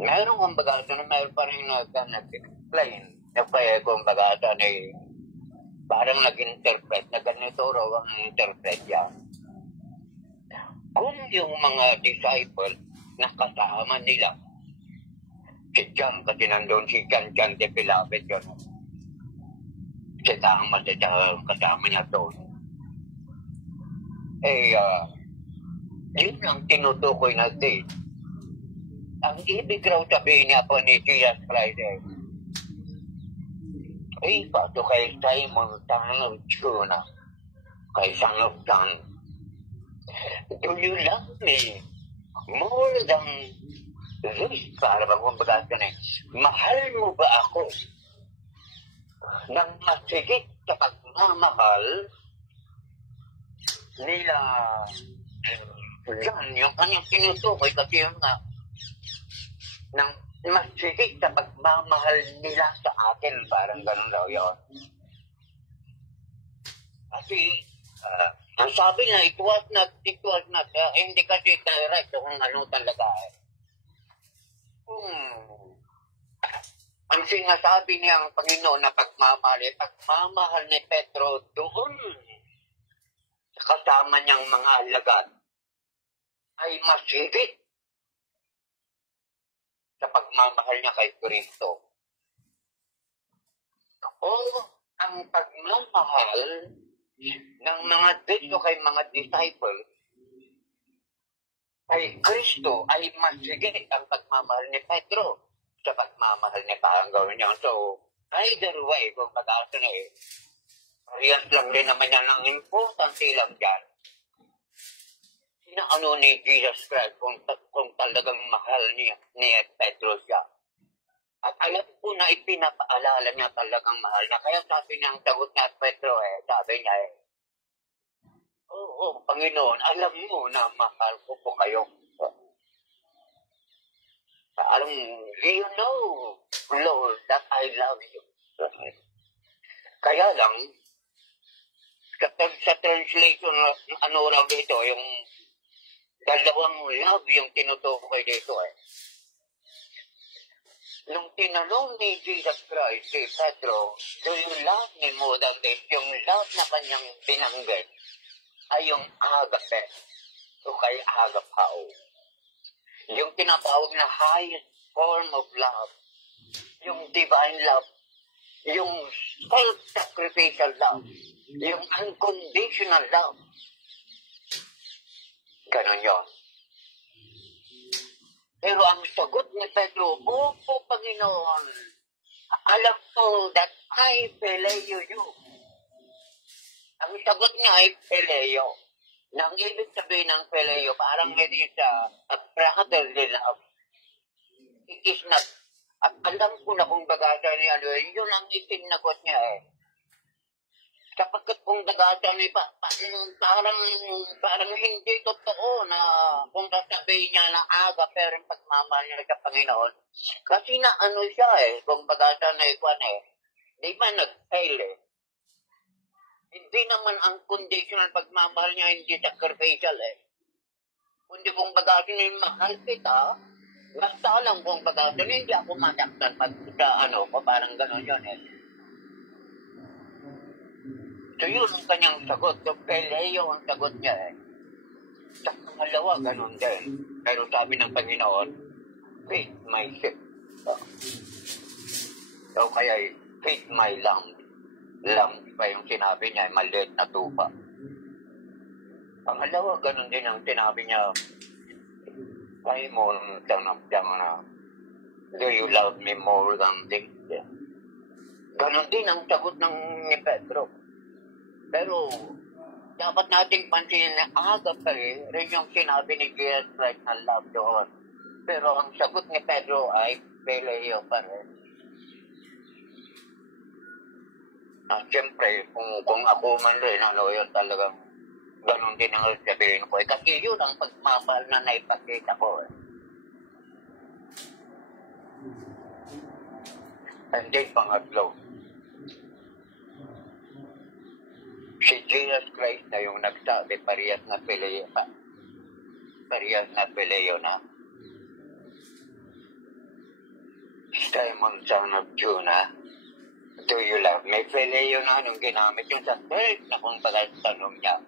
Meron kong bagata na meron pa rin nag-explain. Kaya kung bagata na parang nag-interpret na ganito raw ang interpret yan. Kung yung mga disciple na kasama nila, si John, kasi nandun si John de Pilapit yun. Si Thomas, kasama niya doon. Yun ang tinutukoy na date. Ang ibig raw sabihin niya po ni Jesus Christ pato kay Simon Son of Jonah, kay Son of John, do you love me more than this? Para ba kung bagas ka na, mahal mo ba ako nang masigit sa pagmamahal nila John, yung kanyang tinutukoy kasi yung nang masigit sa pagmamahal nila sa akin, parang ganun daw yun. Kasi, ang sabi na, it was not, hindi kasi direct kung ano talaga. Ang sinasabi niyang Panginoon na pagmamahal ni Pedro doon, kasama niyang mga alagad, ay masigit sa pagmamahal niya kay Kristo. O ang pagmamahal ng mga dito kay mga disciple kay Kristo ay masigit ang pagmamahal ni Pedro sa pagmamahal ni parang gawin niya. So, either way, kung pag-asa na parehas lang din naman yan ang importante lang dyan. Ano ni Jesus Christ kung talagang mahal ni Pedro siya. At alam ko na ipinapaalala niya talagang mahal na. Kaya sabi niya ang sagot niya Pedro sabi niya Oo, Panginoon, alam mo na mahal ko po kayo. Alam, you know, Lord, that I love you. Kaya lang, sa translation, ano raw dito, yung dalawang love yung tinutukoy dito Nung tinanong ni Jesus Christ si Pedro, do you love me more than this? Yung love na kanyang binanggit ay yung agape o kay agapao. Yung tinatawag na highest form of love. Yung divine love. Yung self-sacrificial love. Yung unconditional love. Ganon yun. Pero ang sagot ni Pedro, Opo, Panginoon, alam ko that I phileo you. Ang sagot niya ay phileo. Nang ibig sabihin ng phileo, parang hindi siya a brotherly love. It is not. At alam ko na kung bagata niya, yun ang itinagot niya Kapagkat kung bagata niya, parang hindi totoo na kung sasabihin niya na aga pero pagmamahal niya sa Panginoon. Kasi na ano siya kung bagata na ikuan di ba nag-fail Hindi naman ang conditional pagmamahal niya, hindi sacrificial Kundi kung bagata niya, mahal kita, basta lang kung bagata niya, hindi ako masaktan parang gano'n yun So yun ang kanyang sagot. So, Peleo ang sagot niya Sa pangalawa, ganun din. Pero sabi ng Panginoon, feed my sheep. O kaya, feed my lamb. Lamb pa yung sinabi niya, maliit na tupa. Pangalawa, ganun din ang sinabi niya, kay mo na, do you love me more than this? Ganon din ang sagot ni Pedro. Pero, dapat nating pansinin na agape rin yung sinabi ni Jesus Christ na love doon. Pero ang sagot ni Pedro ay phileo pa rin. Siyempre, kung ako man rin, yun talagang ganon din ang sabihin ko. Kasi yun ang pagmamahal na naipakita ko. And then, pangatlo, si Jesus Christ na yung nagsabi, parehas na phileo na. Simon, son of Jonah, do you love me? Phileo na nung ginamit yung sa third na kung bagal tanong niya.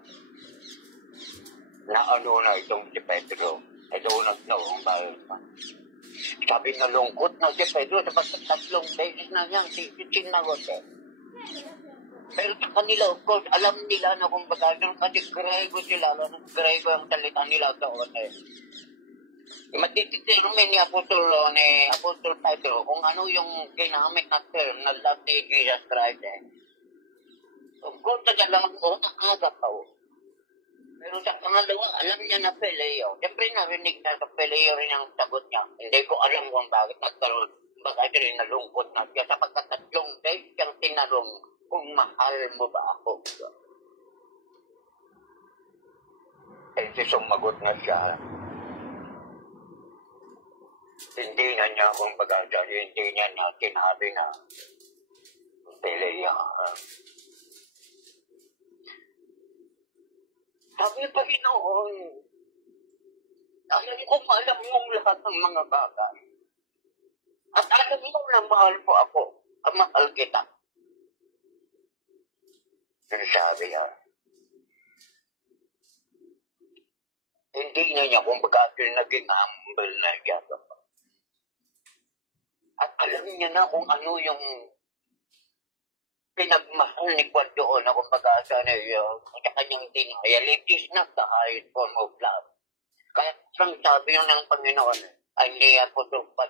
Na ano na itong si Pedro. Ito na kung bagal pa. Sabi na lungkot na si Pedro, dapat 3 beses na yan, sinagot eh. Pero sa kanila, of course, alam nila na kung baga, kasi Grego sila, Grego ang salita nila doon eh. Matititin namin ni Apostol Pedro kung ano yung ginamit na term na love ni Jesus Christ eh. Of course, nagalang ko, nakagap ako. Pero sa pangalawa, alam niya na phileo. Siyempre narinig na sa phileo rin ang sagot niya. Hindi ko alam kung bakit nagkaroon, bakit rin nalungkot na siya sa pagkatatlong days siyang tinanong kung mahal mo ba ako. Kasi sumagot na siya. Hindi na niya kung baga, hindi niya na sinabi na phileo. Sabi pa Panginoon, alam kong alam mong lahat ng mga bagay. At alam mo na mahal mo ako, mahal kita. Sabi niya, hindi niya kung bakit naging humble na siya. At alam niya na kung ano yung pinagmahal ni Juan doon na kumbaga sa kanyang denial, it is not the highest form of love. Kaya ang sabi yun ng Panginoon, ay hindi ako tupad.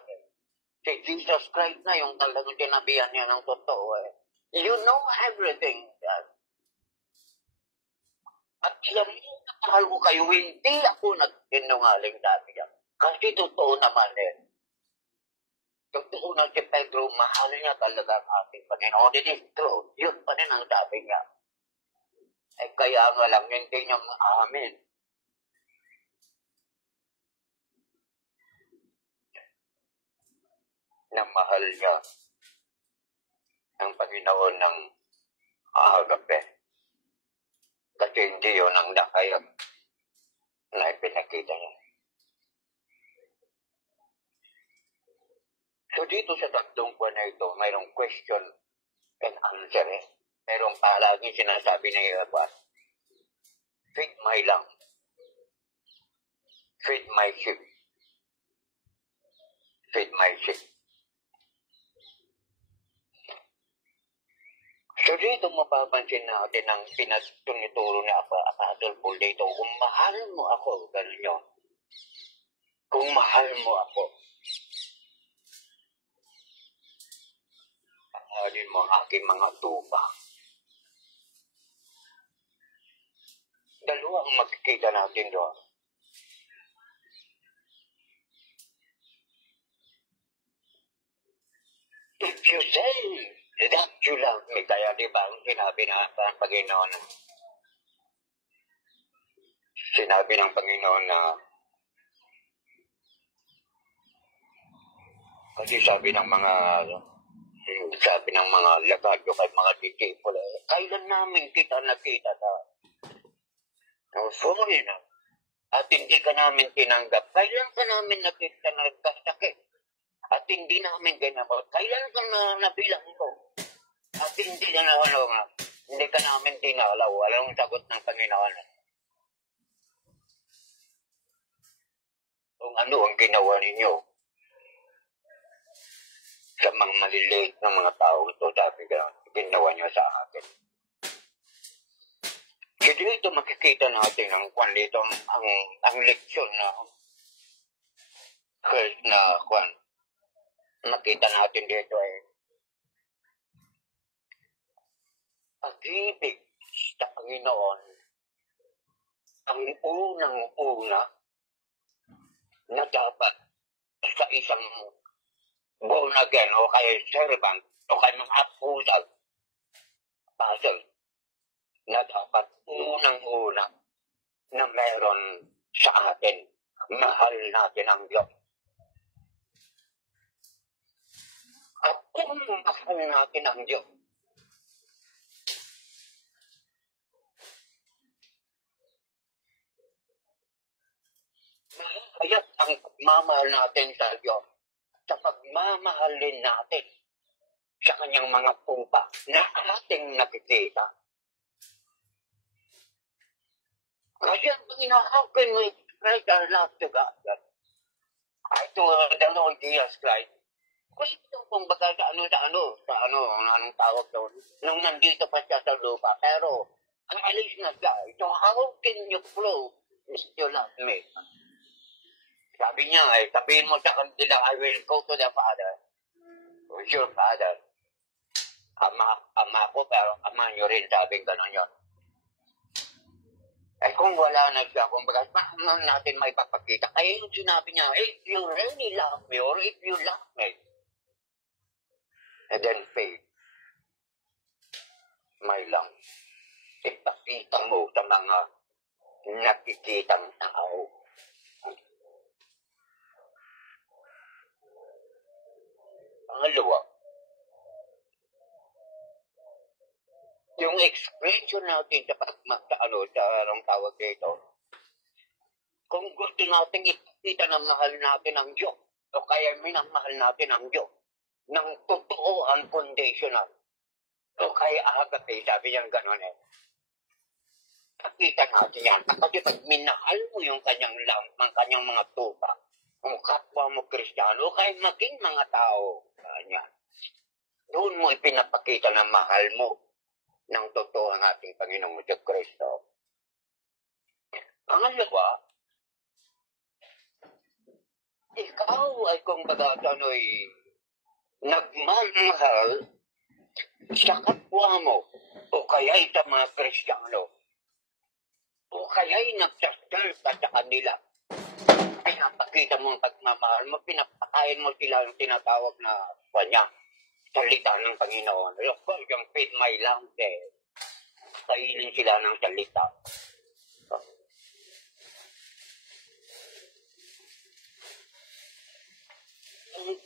Si Jesus Christ na yung talagang sinabihan niya ng totoo eh. You know everything. At alam mo, mahal ko kayo, hindi ako nagsinungaling sabi niya. Kasi totoo naman eh. Totoo na si Pedro, mahal niya talaga ang ating Panginoon. It is true. Yun pa rin ang sabi niya. Eh kaya nga lang, hindi niya maamin. Na mahal niya ang Panginoon ng agape. Kasi hindi yun ang nakayag na ipinakita niya. So dito sa tatlong buwan na ito, mayroong question and answer eh. Pero palagi sinasabi na yung iba, feed my lamb, feed my sheep, feed my sheep. So dito mapapansin natin ang pinatuturo ni Apostol Paul dito, kung mahal mo ako, gano'n yun. Kung mahal mo ako, mahalin mo ang aking mga tupa. Dalawa ang makikita natin doon. If you say that you love me, kaya di ba ang sinabi na ang Panginoon, sinabi ng Panginoon na, kasi sabi ng mga lagado at mga disciple, kailan namin kita nakita na sorry na, at hindi ka namin tinanggap, kailan ka namin nakita na nagkasakit, at hindi namin ginamot, kailan ka na nabilang ko, at hindi na hindi ka namin tinalaw, walang sagot ng Panginoon. kung ano ang ginawa ninyo sa mga maliliit ng mga tao ito, sabi gano'n, ginawa nyo sa akin. Kasi dito makikita natin ang kwan dito, ang leksyon na kwan. Makita natin dito ay pag-ibig sa Panginoon ang unang-una na dapat sa isang born again o kaya servant o kaya mga apostle na dapat unang-una na meron sa atin. Mahal natin ang Diyos. At kung mahal natin ang Diyos, kaya ang pagmamahal natin sa Diyos, sa pagmamahalin natin sa kanyang mga tupa na ating nakikita. Kasi ang Panginoon, how can we express our love to God? I told the Lord Jesus Christ, gusto kong baga sa anong tawag doon, nung nandito pa siya sa lupa, pero ang alis na siya, ito, how can you prove you love me? Sabi niya, sabihin mo sa kanila, I will go to the Father, who's your Father. Ama ko, pero ama nyo rin, sabi gano'n yun. Kung wala na siya, kumbaga, paano natin may papakita? Kaya yung sinabi niya, if you really love me, or if you love me, and then faith, may lang, ipakita mo sa mga nakikitang tao. Pangalawa, yung expression natin sa anong tawag dito, kung gusto natin ipakita na mahal natin ang Diyos, o kaya minamahal natin ang Diyos, ng totoo unconditional, o kaya agape, sabi niya gano'n Pakita natin yan. Kasi pag minahal mo yung kanyang mga tupa, kung kapwa mo Kristiyano, o kaya maging mga tao, doon mo ipinapakita na mahal mo ng totoo ang ating Panginoong Kristo. Pangalawa, ikaw ay kung bagato'y nagmamahal sa kapwa mo o kaya'y sa mga Kristiyano o kaya'y nagsaserve ka sa kanila. Pinapakita mo ang pagmamahal mo, pinapakain mo sila yung tinatawag na kanya. Salita ng Panginoon. Of course, yung feed my lamb, kainin sila ng salita.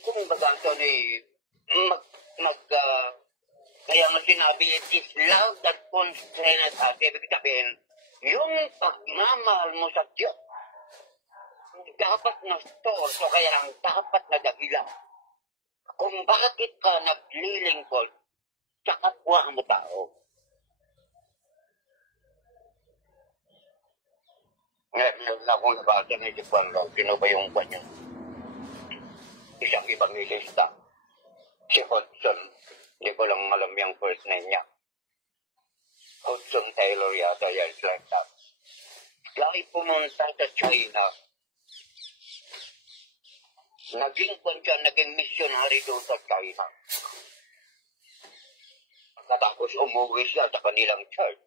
Kung baga kaya nga sinabi, it is love that constraineth us. Ibig sabihin, yung pagmamahal mo sa Diyos, dapat na source o kaya ang dapat na dahilan kung bakit ka naglilingkod sa kapwa mo tao. Ngayon akong nabasa na si Juan Ron, sino ba yung kanya? Isang evangelista, si Hudson, hindi ko lang alam yung first name niya. Hudson Taylor yata yan, like that. Lagi pumunta sa China. Naging missionary doon sa China. Tapos umuwi siya sa kanilang church.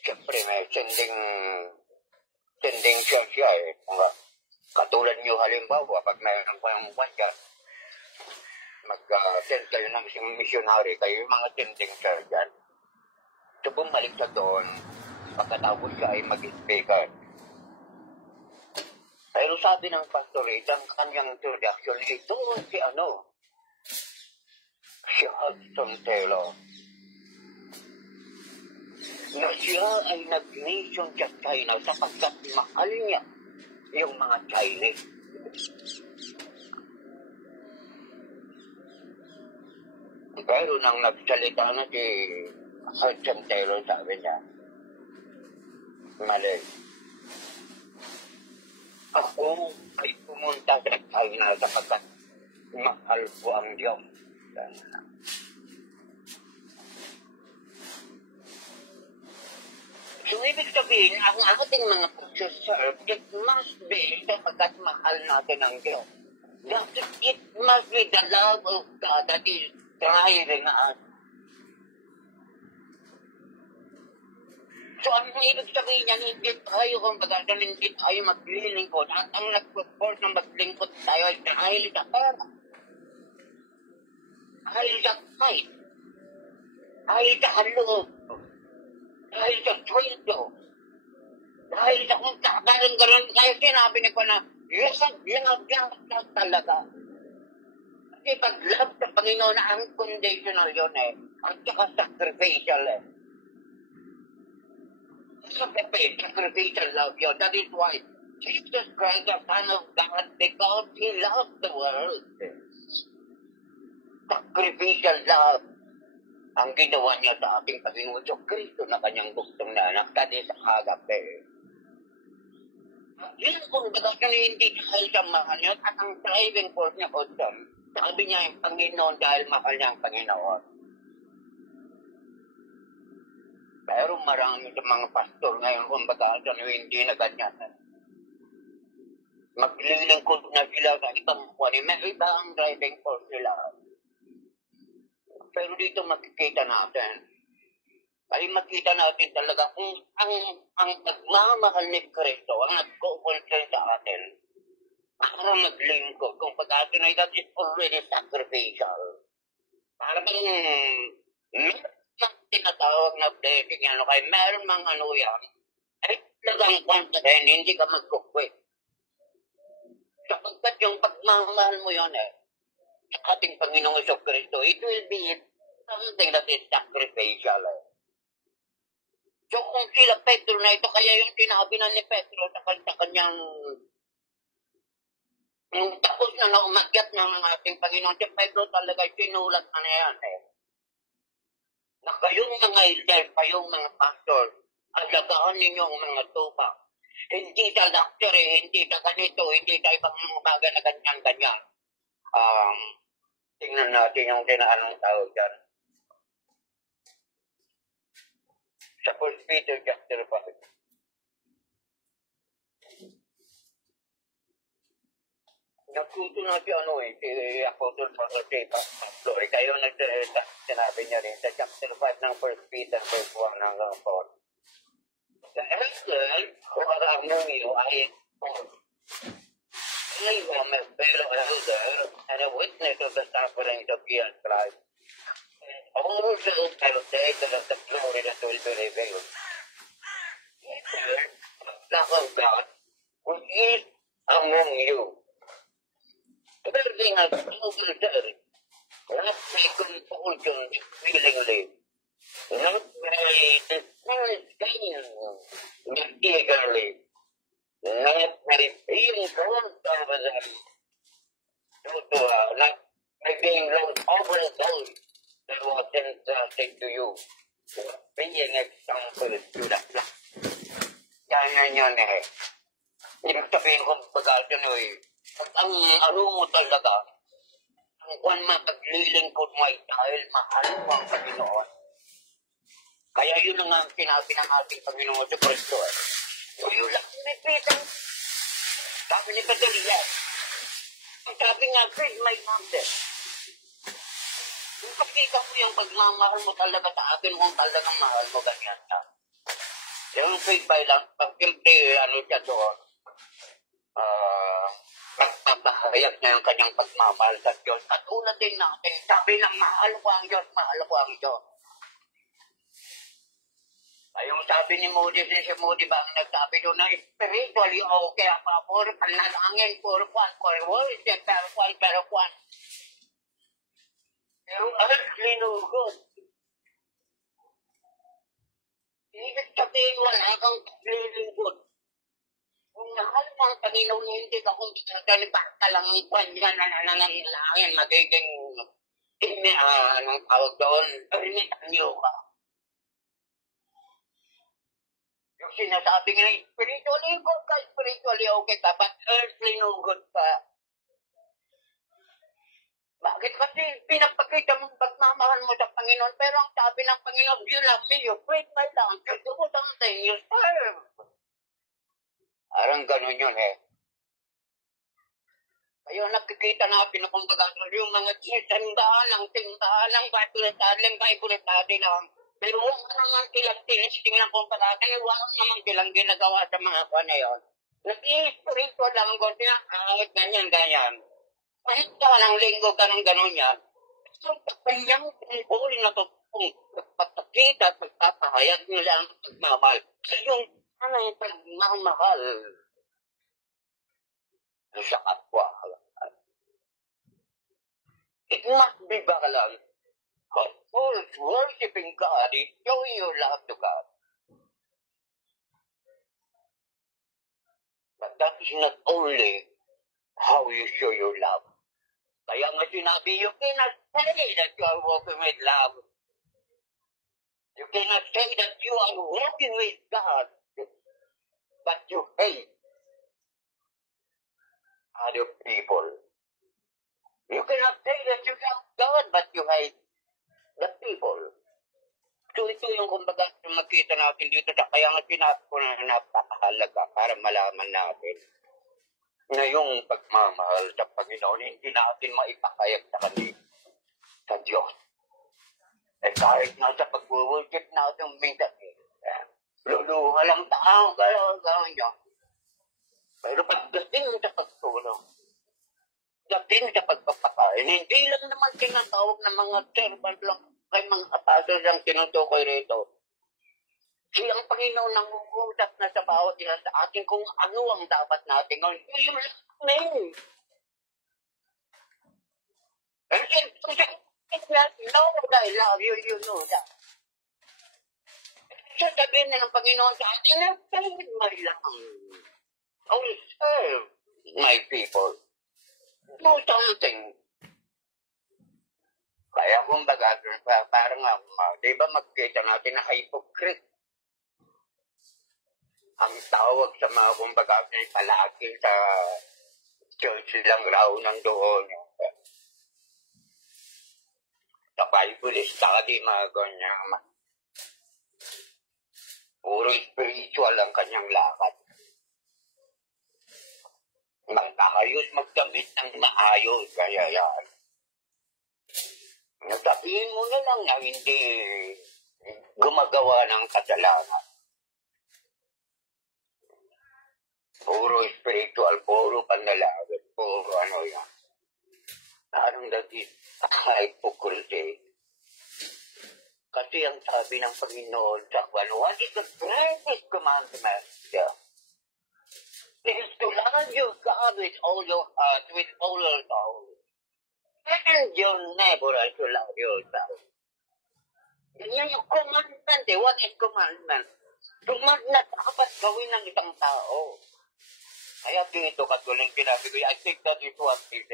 Siyempre may sending church siya Katulad nyo halimbawa, pag mayroon pa yung kanya, mag-send kayo ng missionary, kayo yung mga sending church yan. So bumalik siya doon, pagkatapos siya ay mag-speaker. Pero sabi ng pastor, ang kanyang introduction, ito si Hudson Taylor, na siya ay nag-mission sa China sapagkat mahal niya yung mga Chinese. Pero nang nagsalita na si Hudson Taylor, sabi niya, mali. Ako ay pumunta sa China sapagkat mahal ko ang Diyos. So, ibig sabihin, ang ating mga pagsaserve, it must be sapagkat mahal natin ang Diyos. It must be the love of God that is driving us. So, ang ibig sabihin niyan, hindi tayo, kumbaga, hindi tayo maglilingkod. At ang nag-force na maglingkod tayo ay dahil sa pera. Dahil sa fight. Dahil sa halog. Dahil sa twildo. Dahil sa kung kakaroon. Kaya sinabi ni ko na, love talaga. Kasi pag love sa Panginoon na ang conditional yun at saka sacrificial sacrificial love yun. That is why Jesus Christ, the Son of God, because He loved the world. Sacrificial love ang ginawa niya sa ating Panginoon sa Kristo na kanyang gustong na anak, that is agape. Yun kung bagasyon hindi dahil sa mahal niya at ang driving force niya ko doon. Sabi niya yung Panginoon dahil mahal niya ang Panginoon. Pero marami sa mga pastor ngayon kung bagasyon hindi na ganyan. Maglilingkod na sila sa ibang kuwan. May iba ang driving force nila. Pero dito makikita natin. Ay makita natin talaga kung ang pagmamahal ni Kristo ang nagkukulay sa atin para maglingkod. Kung pag-atin ay that is already sacrificial. Para bang meron tinatawag na blessing yan. Okay? Meron mang ano yan. Ay talagang confident, hindi ka magkukwit. Sapagkat yung pagmamahal mo yun sa ating Panginoong Kristo, it will be something that is sacrificial. So kung sila Pedro na ito, kaya yung sinabi na ni Pedro sa kanyang yung tapos na umakyat ng ating Panginoon, si Pedro talaga sinulat na yan na kayong mga leader, kayong mga pastor, alagaan ninyong mga tupa. Hindi sa luxury, hindi sa ganito, hindi sa ibang mga bagay na ganyan-ganyan. Tingnan natin yung anong tawag dyan. Sa 1 Peter chapter 5. Nagkuto na si si Apostol Paul si Pastor. Kayo sinabi niya rin sa chapter 5 ng 1 Peter verse 1 hanggang 4. The angel who are among you, I am a fellow elder and a witness of the sufferings of Jesus Christ. Also partaker of the glory that will be revealed. The love of God, which is among you, serving as noble service, not by compulsion willingly, not by dishonest gain eagerly, not by being drawn over them, not by being drawn over those that was entrusted to you, being example to the flock. Yan yun Ibig sabihin kong pag-alyan ang ano mo talaga, ang kung mapaglilingkod mo ay dahil mahal mo ang Panginoon. Kaya yun ang sinabi ng ating Panginoon sa Kristo. You love me, Peter. Sabi ni Peter, yes. Ang sabi nga, feed my mountain. Kung pakita mo yung pagmamahal mo talaga sa akin, kung talagang mahal mo, ganyan na. Yung feed by lang, pag simple, siya doon, pagpapahayag na yung kanyang pagmamahal sa Diyos. At una din natin, sabi na mahal ko ang Diyos, mahal ko ang Diyos. Ay, yung sabi ni Moody, si Moody ba ang nagsabi doon na spiritually okay pa, for panalangin, for worship, pero kwan. Pero earthly no good. Ibig sabihin wala kang paglilingkod. Kung mahal mo ang Panginoon, hindi ka kung basta lang kanya na nananalangin, magiging anong tawag doon, permitan niyo ka. You sinasabi nga, spiritually good ka, spiritually okay ka, but earthly no good ka. Bakit kasi pinapakita mong pagmamahal mo sa Panginoon, pero ang sabi ng Panginoon, you love me, you pray my lang, you do something, you serve. Parang ganun yun eh. Kaya nakikita natin kung baga yung mga simbahan lang, Bible lang. Pero wala naman silang tingnan kung baga, kaya wala naman silang ginagawa sa mga kwa na yun. Nag-i-spiritual lang ko siya, ganyan. Kahit ka ng linggo ka ng gano'n yan, so kanyang tungkol na ito kung pagpapakita, pagpapahayag nila ang pagmamahal. So yung anong pagmamahal sa kapwa. It must be balance. Because worshiping God is showing your love to God. But that is not only how you show your love. Kaya nga sinabi, you cannot say that you are walking with love. You cannot say that you are walking with God, but you hate other people. You cannot say that you love God, but you hate the people. So ito yung kumbaga makita natin dito. Kaya nga sinabi ko na napakahalaga para malaman natin na yung pagmamahal sa Panginoon, hindi natin maipakayag sa kanila, sa Diyos. Eh kahit na sa pag-worship natin, minsan, luluha lang tao, gano'n niya. Pero pagdating sa pagtulong, dating sa pagpapakain, hindi lang naman tinatawag ng mga servant lang, kay mga apostles ang tinutukoy rito. Siyang Panginoon nang uusap na sa bawat isa sa atin kung ano ang dapat natin gawin. You love me. And if you know that I love you, you know that. Sasabihin na ng Panginoon sa atin, serve my lang. Oh, serve my people. Do something. Kaya kung baga, parang di ba magkita natin na hypocrite? Ang tawag sa mga kumbaga palagi sa church lang raw nandoon. Sa Bible study, mga ganyan. Puro spiritual ang kanyang lakad. Magkaayos, magdamit ng maayos. Kaya yan. Sabihin mo na lang na hindi gumagawa ng kasalanan. Puro spiritual, puro panalangin, puro ano yan. Parang dati, hypocrisy. Kasi ang sabi ng Panginoon sa what is the greatest commandment? Yeah. It is to love your God with all your heart, with all your soul. And your neighbor as to love yourself. Yan yung commandment eh. What is commandment? Commandment dapat gawin ng isang tao. Kaya dito, katulad sinabi ko, I think that is what is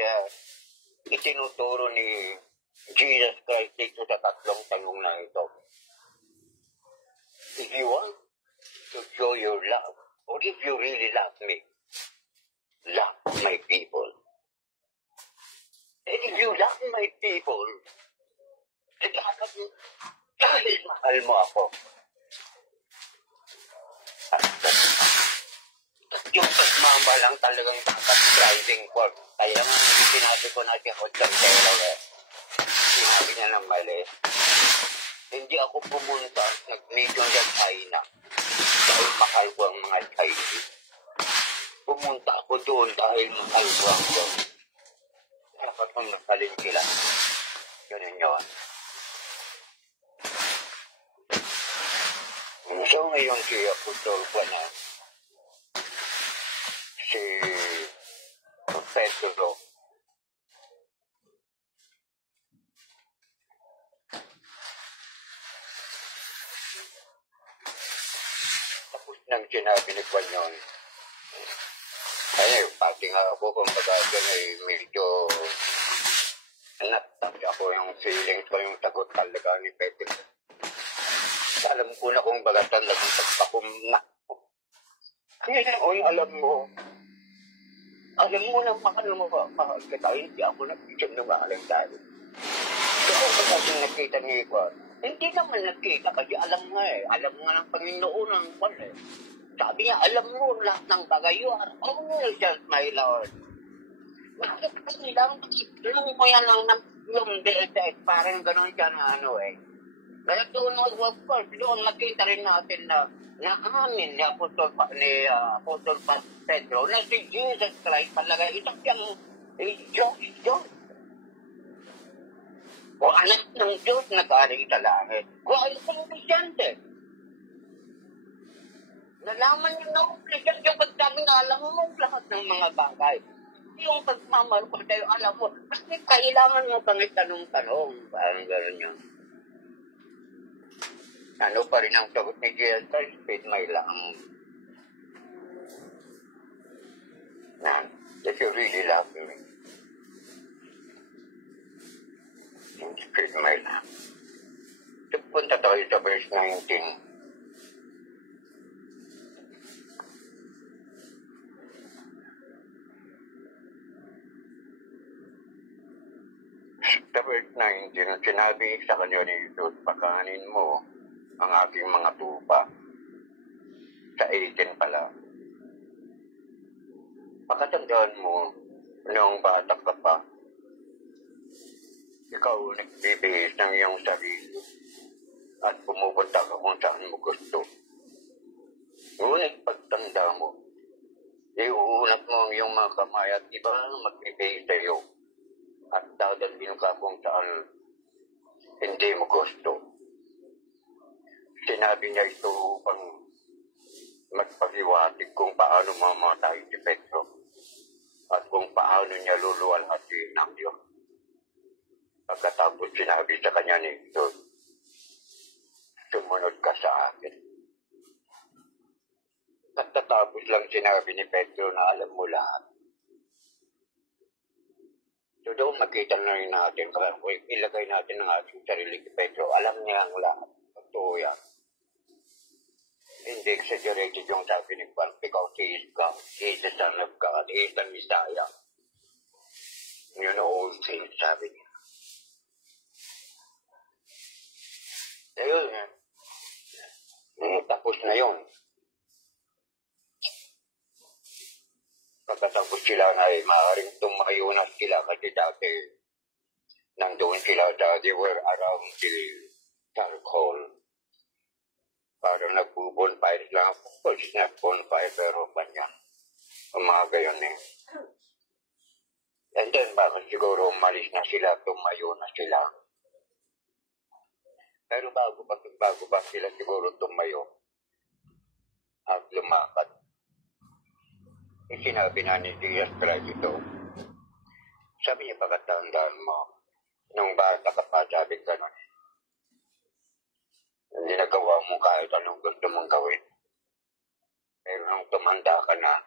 itinuturo ni Jesus Christ dito sa tatlong tanong na ito. If you want to show your love, or if you really love me, love my people. And if you love my people, dahil mahal mo ako. Yung pagmamahal lang talagang driving force. Kaya nga sinabi ko na si Hodjan Taylor sinabi niya ng mali. Hindi ako pumunta nag-mission sa China dahil mahal ko ang mga Chinese. Pumunta ako doon dahil mahal ko ang doon. Dapat kong nakalin sila. Ganun yun. So ngayon si Apostol ko na si Pedro. Tapos nang sinabi ni Juan yun, ay, pati nga ako kung pagkagan ay medyo natouch ako yung feeling ko, yung sagot talaga ni Pedro. Alam ko na kung baga talagang pagpakumak ko. Oy, alam mo na mahal kita, hindi ako nagsisinungaling tayo. Pero pag nakita ni Ikwan, hindi naman nakita kasi alam nga ng Panginoon ang kwan eh. Sabi niya, alam mo lahat ng bagay, you are all just my Lord. Bakit kasi lang, tulong mo yan lang yung delta, parang gano'n siya na Kaya doon, of course, doon makita rin natin na naamin ni Apostol Pedro na si Jesus Christ talaga isang siyang Diyos. O anak ng Diyos na galing sa langit. O ay kumpisyente. Nalaman niyo na kumpisyente yung pagsabi na alam mo lahat ng mga bagay. Yung pagmamahal ko tayo, alam mo, kasi kailangan mo pang itanong-tanong. Parang gano'n yun. Ano pa rin ang sagot ni Jesus Christ, faith may lang. If you really love me, faith may lang. So, punta tayo sa verse 19. Sa verse 19, sinabi sa kanya ni Jesus, pakanin mo ang aking mga tupa. Sa 18 pala. Pakatandaan mo, noong bata ka pa, ikaw nagbibihis ng iyong sarili at pumupunta ka kung saan mo gusto. Ngunit pagtanda mo, iuunat mo ang iyong mga kamay at iba magbibihis sa iyo at dadalhin ka kung saan hindi mo gusto. Sinabi niya ito upang magpahiwatig kung paano mamatay si Pedro at kung paano niya luluwalhatiin ng Diyos. Pagkatapos sinabi sa kanya ni Jesus, sumunod ka sa akin. Pagkatapos lang sinabi ni Pedro na alam mo lahat. So doon makita na rin natin, ilagay natin ang ating sarili kay Pedro. Alam niya ang lahat. Totoo yan. Hindi exaggerated yung sabi ni Juan, because he is God. He is the Son of God. He is the Messiah. You know all things, sabi niya. Ayun, tapos na yun. Pagkatapos sila na maaaring tumayo na sila kasi dati nandun sila, they were around the charcoal. Parang nag-bonfire lang. Of course, nag-bonfire pero kanya. Ang mga gayon eh. And then, bakit siguro umalis na sila, tumayo na sila. Pero bago ba sila siguro tumayo at lumakad. Sinabi na ni Jesus Christ ito. Sabi niya, pagkatandaan mo, nung bata ka pa, sabi ka nun, hindi nagawa mo kahit anong gusto mong gawin. Pero nung tumanda ka na,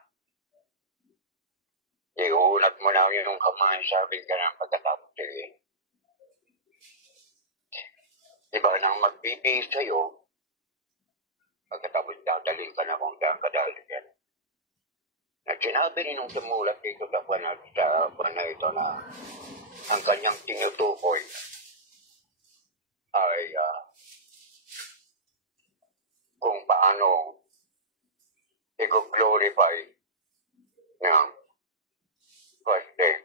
iuunat mo na yung kamay, sabi ka na pagkatapos eh. Diba nang magbibigay sa'yo, pagkatapos dadalhin ka na kung saan ka dalhin. At sinabi rin nung tumulat dito sa buwan na ito na ang kanyang tinutukoy ay kung paano i-glorify ng first day.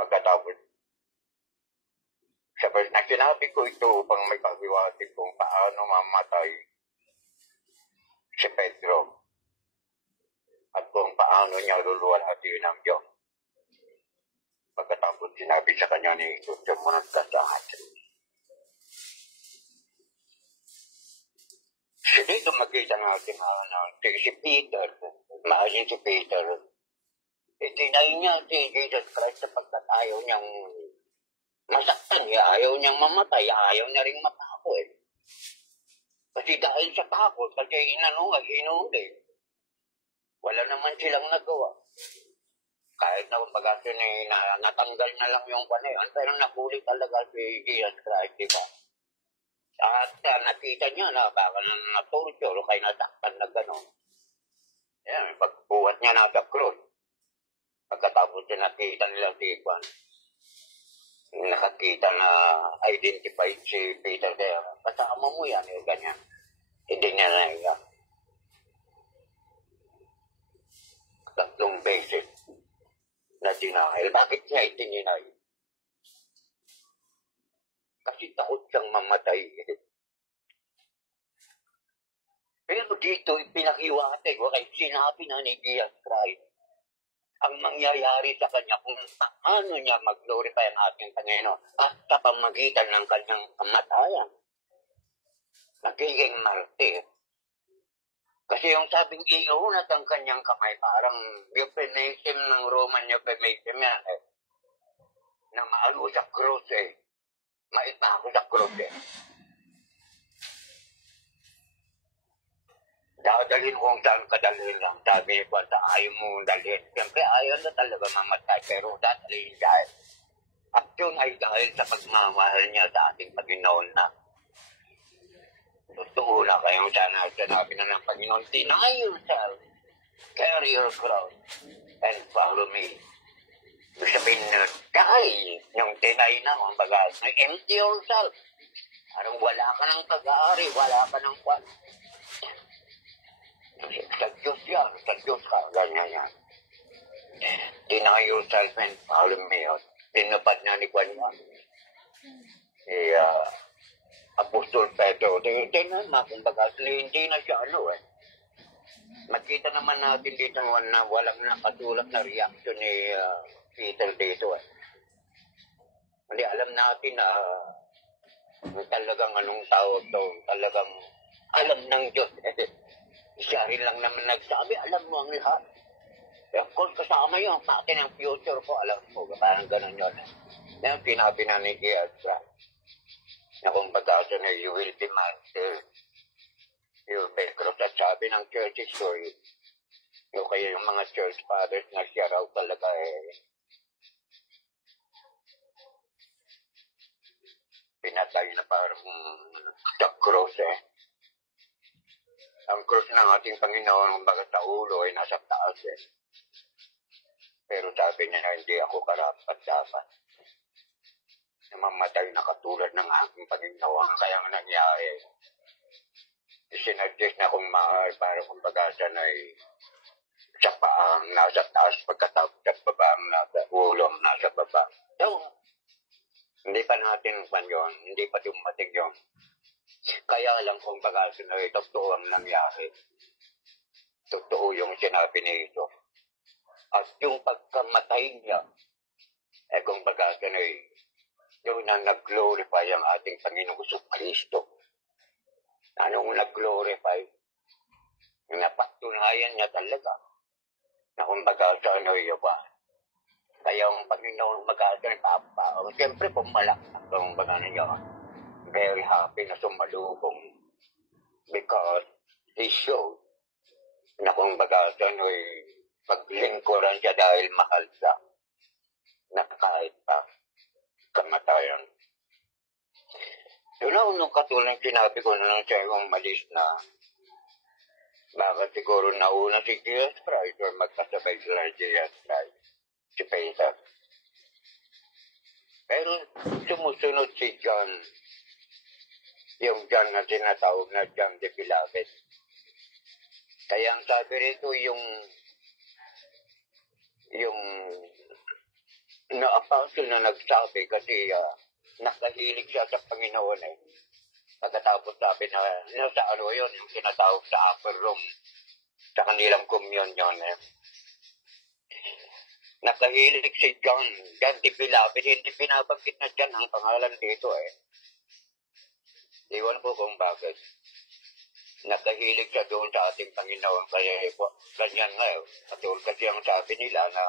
Pagkatapos, sa verse na sinabi ko ito upang may paghiwatig kung paano mamatay si Pedro at kung paano niya luluwalhatiin ng Diyos. Pagkatapos sinabi sa kanya ni Jesus, sumunod ka sa akin. Dito makita natin si Peter, maasin si Peter, itinay niya si Jesus Christ sapagkat ayaw niyang masaktan niya, ayaw niyang mamatay, ayaw niya rin mapako eh. Kasi dahil sa takot, kasi inuuli. Wala naman silang nagawa. Kahit na kumbaga natanggal na lang yung panayan, pero nahuli talaga si Jesus Christ, di ba? At nakita niya na baka na torture o kaya nasaktan na gano'n. Ayan, pagbuhat niya na sa cross. Pagkatapos niya nakita nila si Juan, nakakita na identified si Peter kaya kasama mo yan, yung ganyan. Hindi niya na yan. Tatlong beses na dinahil. Bakit niya itininay? Kasi takot siyang mamatay. Pero dito, pinakiwatay ko kay sinabi na ni Jesus Christ ang mangyayari sa kanya kung paano niya mag-glorify ang ating Panginoon at sa pamagitan ng kanyang kamatayan. Nagiging martir. Kasi yung sabing iunat ang kanyang kamay, parang euphemism ng Roman euphemism yan eh. Na maalo sa krus eh. Maipako sa krus eh. Dadalhin kung saan kadalhin lang. Sabi ko, ayaw mo dalhin. Siyempre, ayaw na talaga mamatay. Pero dadalhin dahil. At yun ay dahil sa pagmamahal niya sa ating Panginoon na totoo na kayong sana sinabi na ng Panginoon, deny yourself, carry your cross, and follow me. Sabihin na, die. Yung deny na, ang bagas, empty yourself. Parang wala ka ng pag-aari, wala ka ng kwan. Sa Diyos yan, sa Diyos ka, ganyan yan. Deny yourself and follow me. Tinupad na ni Kwan yan. Apostol Pedro, tingnan na, kumbaga, hindi na siya Makita naman natin dito na walang nakatulak na reaction ni Peter dito Hindi alam natin na talagang anong tawag to, talagang alam ng Diyos. Siya rin lang naman nagsabi, alam mo ang lahat. Of course, kasama yun, pati ng future ko, alam mo, parang ganun yun. Yan, sinabi na ni Ezra, na kung pagkasa na you will be martyred. Yung Pedro, at sabi ng church history, yung kaya yung mga church fathers na siya raw talaga pinatay na parang sa cross Ang cross ng ating Panginoon, baga sa ulo ay nasa taas Pero sabi niya na hindi ako karapat dapat na mamatay na katulad ng aking Panginoon. Kaya nga nangyari, sinuggest na kung mahal para kung bagasan ay sa paang nasa taas pagkatapos at babaang nasa ulo nasa baba. So, hindi pa natin yun, hindi pa dumating yun. Kaya lang kung bagasan ay totoo ang nangyari. Totoo yung sinabi ni Ito. At yung pagkamatay niya, kung bagasan ay yung na nag-glorify ang ating Panginoong Kristo. Anong nag-glorify? Napatunayan niya talaga na kung bagasan ay kaya ang Panginoon bagasan papa. Siyempre pumalakpak kung bagasan niya. Very happy na sumalubong because he showed na kung bagasan ay paglingkuran siya dahil mahal siya na kahit pa kamatayan. Yun ang nung katulad sinabi ko na lang siya yung malis na baka siguro nauna si Jesus Christ or magkasabay sila si Jesus Christ, si Peter. Pero sumusunod si John, yung John na tinatawag na John the Beloved. Kaya ang sabi rito yung na-apostle na nagsabi kasi nakahilig siya sa Panginoon Pagkatapos sabi na sa yun, yung tinatawag sa upper room, sa kanilang communion Nakahilig si John the Beloved, hindi pinabanggit na John ang pangalan dito Iwan ko kung bakit. Nakahilig siya doon sa ating Panginoon, kaya ganyan nga Katulad kasi ang sabi nila na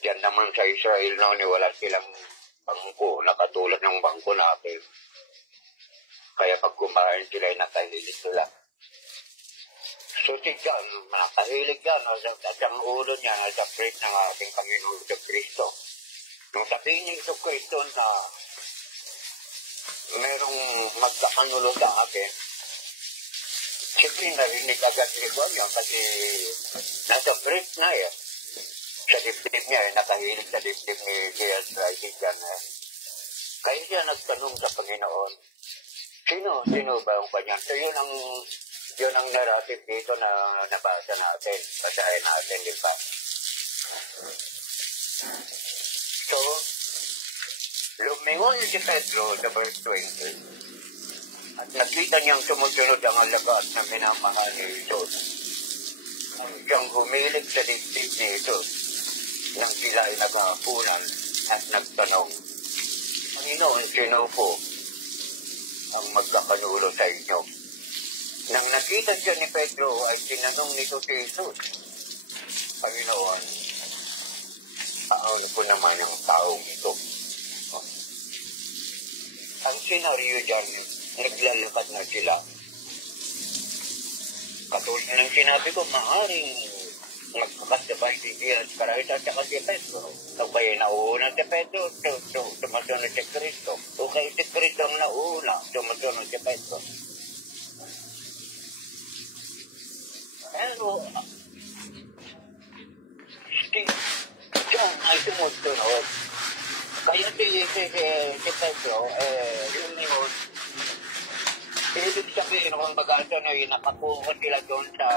diyan naman sa Israel noon wala silang bangko na katulad ng bangko natin. Kaya pag kumain sila ay nakahilig sila. So si John, nakahilig yan at ang ulo niya sa praise ng ating Panginoon sa Kristo. Nung sabihin niya sa Kristo na merong magkakanulo sa akin, si siyempre narinig agad ni Juan yun kasi nasa break na eh. Sa dibdib niya eh, nakahilig sa dibdib ni J.S. Riding yan eh. Kaya siya nagtanong sa Panginoon, sino ba ang kanya? So yun ang narrative dito na nabasa natin, basahin natin, di ba? So, lumingon si Pedro sa verse 20 at nakita niyang sumusunod ang alagad na minamahal ni Jesus. Siyang humilig sa dibdib ni Jesus nang sila ay naghapunan at nagtanong, Panginoon, sino po ang magkakanulo sa inyo? Nang nakita siya ni Pedro ay tinanong nito si Jesus, Panginoon, paano po naman ang taong ito? Ang senaryo dyan, naglalakad na sila. Katulad ng sinabi ko, maaaring magkakasabay si Diaz Carayta at saka si Pedro. O kaya nauuna si Pedro, sumasunod si Cristo. O kaya si Cristo ang nauna, sumasunod si Pedro. Pero, John ay sumusunod. Kaya si Pedro, yun yun, ibig sabihin, kung baga ito na yun, nakapuko sila doon sa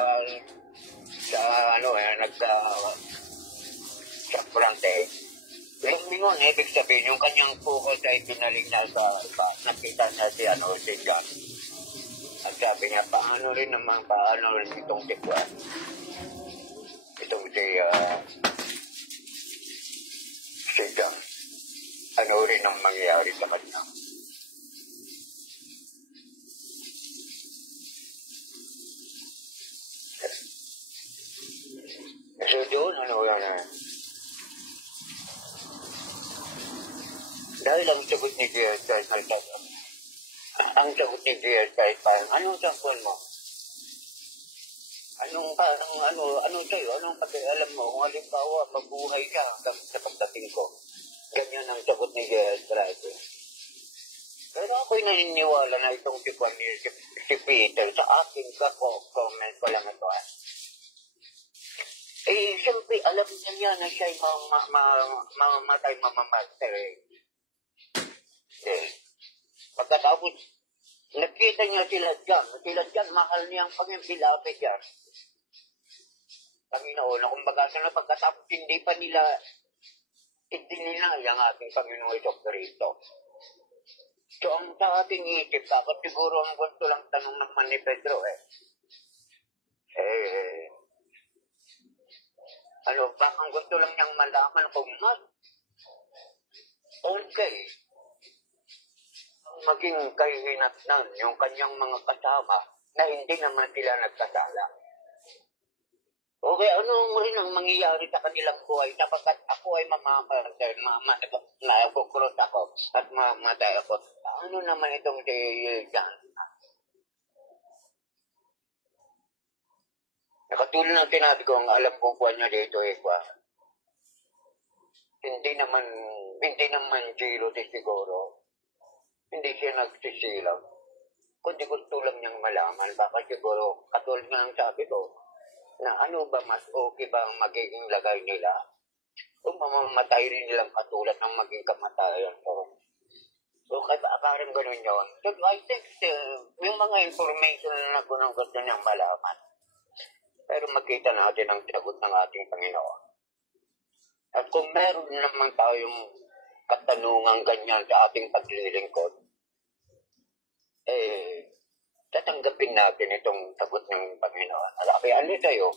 frente. Yung mingon, ibig sabihin, yung kanyang focus ay binaling na sa nakita na si John. At sabi niya, paano rin itong si Juan? Itong si John. Ano rin ang mangyayari sa kanya? So doon, dahil ang sagot ni Jesus ay ang sagot ni Jesus ay parang, anong sagot mo? Anong sa'yo? Anong pakialam mo? Kung halimbawa, mabuhay ka sa pagdating ko. Ganyan ang sagot ni Jesus Christ. Pero ako'y naniniwala na itong si Peter sa akin comment ko lang ito. Siyempre, alam niya na siya'y mamamatay. Pagkatapos, nakita niya sila dyan, mahal niya ang Panginoon dyan. Panginoon, na kumbaga na pagkatapos, hindi nilayang ating Panginoon ito Cristo. So, ang sa ating isip, dapat siguro ang gusto lang tanong naman ni Pedro bakang gusto lang niyang malaman kung okay maging kahinatnan yung kanyang mga kasama na hindi naman sila nagkasala. Okay, ano rin ang mangyayari sa kanilang buhay sapagkat ako ay mamamatay, nakukulot ako at mamamatay ako. Ano naman itong si John? Nakatulad ng sinabi ko, ang alam ko kuha niya dito hindi naman zero siguro. Hindi siya nagsisilaw. Kundi gusto lang niyang malaman, baka siguro, katulad nga ng sabi ko, na ano ba mas okay ba ang magiging lagay nila? O mamamatay rin nilang katulad ng maging kamatayan ko. So, kaya parang ganun yun. So, I think yung mga information na gusto niyang malaman. Pero makita natin ang sagot ng ating Panginoon. At kung meron naman tayong katanungang ganyan sa ating paglilingkod, tatanggapin natin itong sagot ng Panginoon. Alaki, ano sa'yo?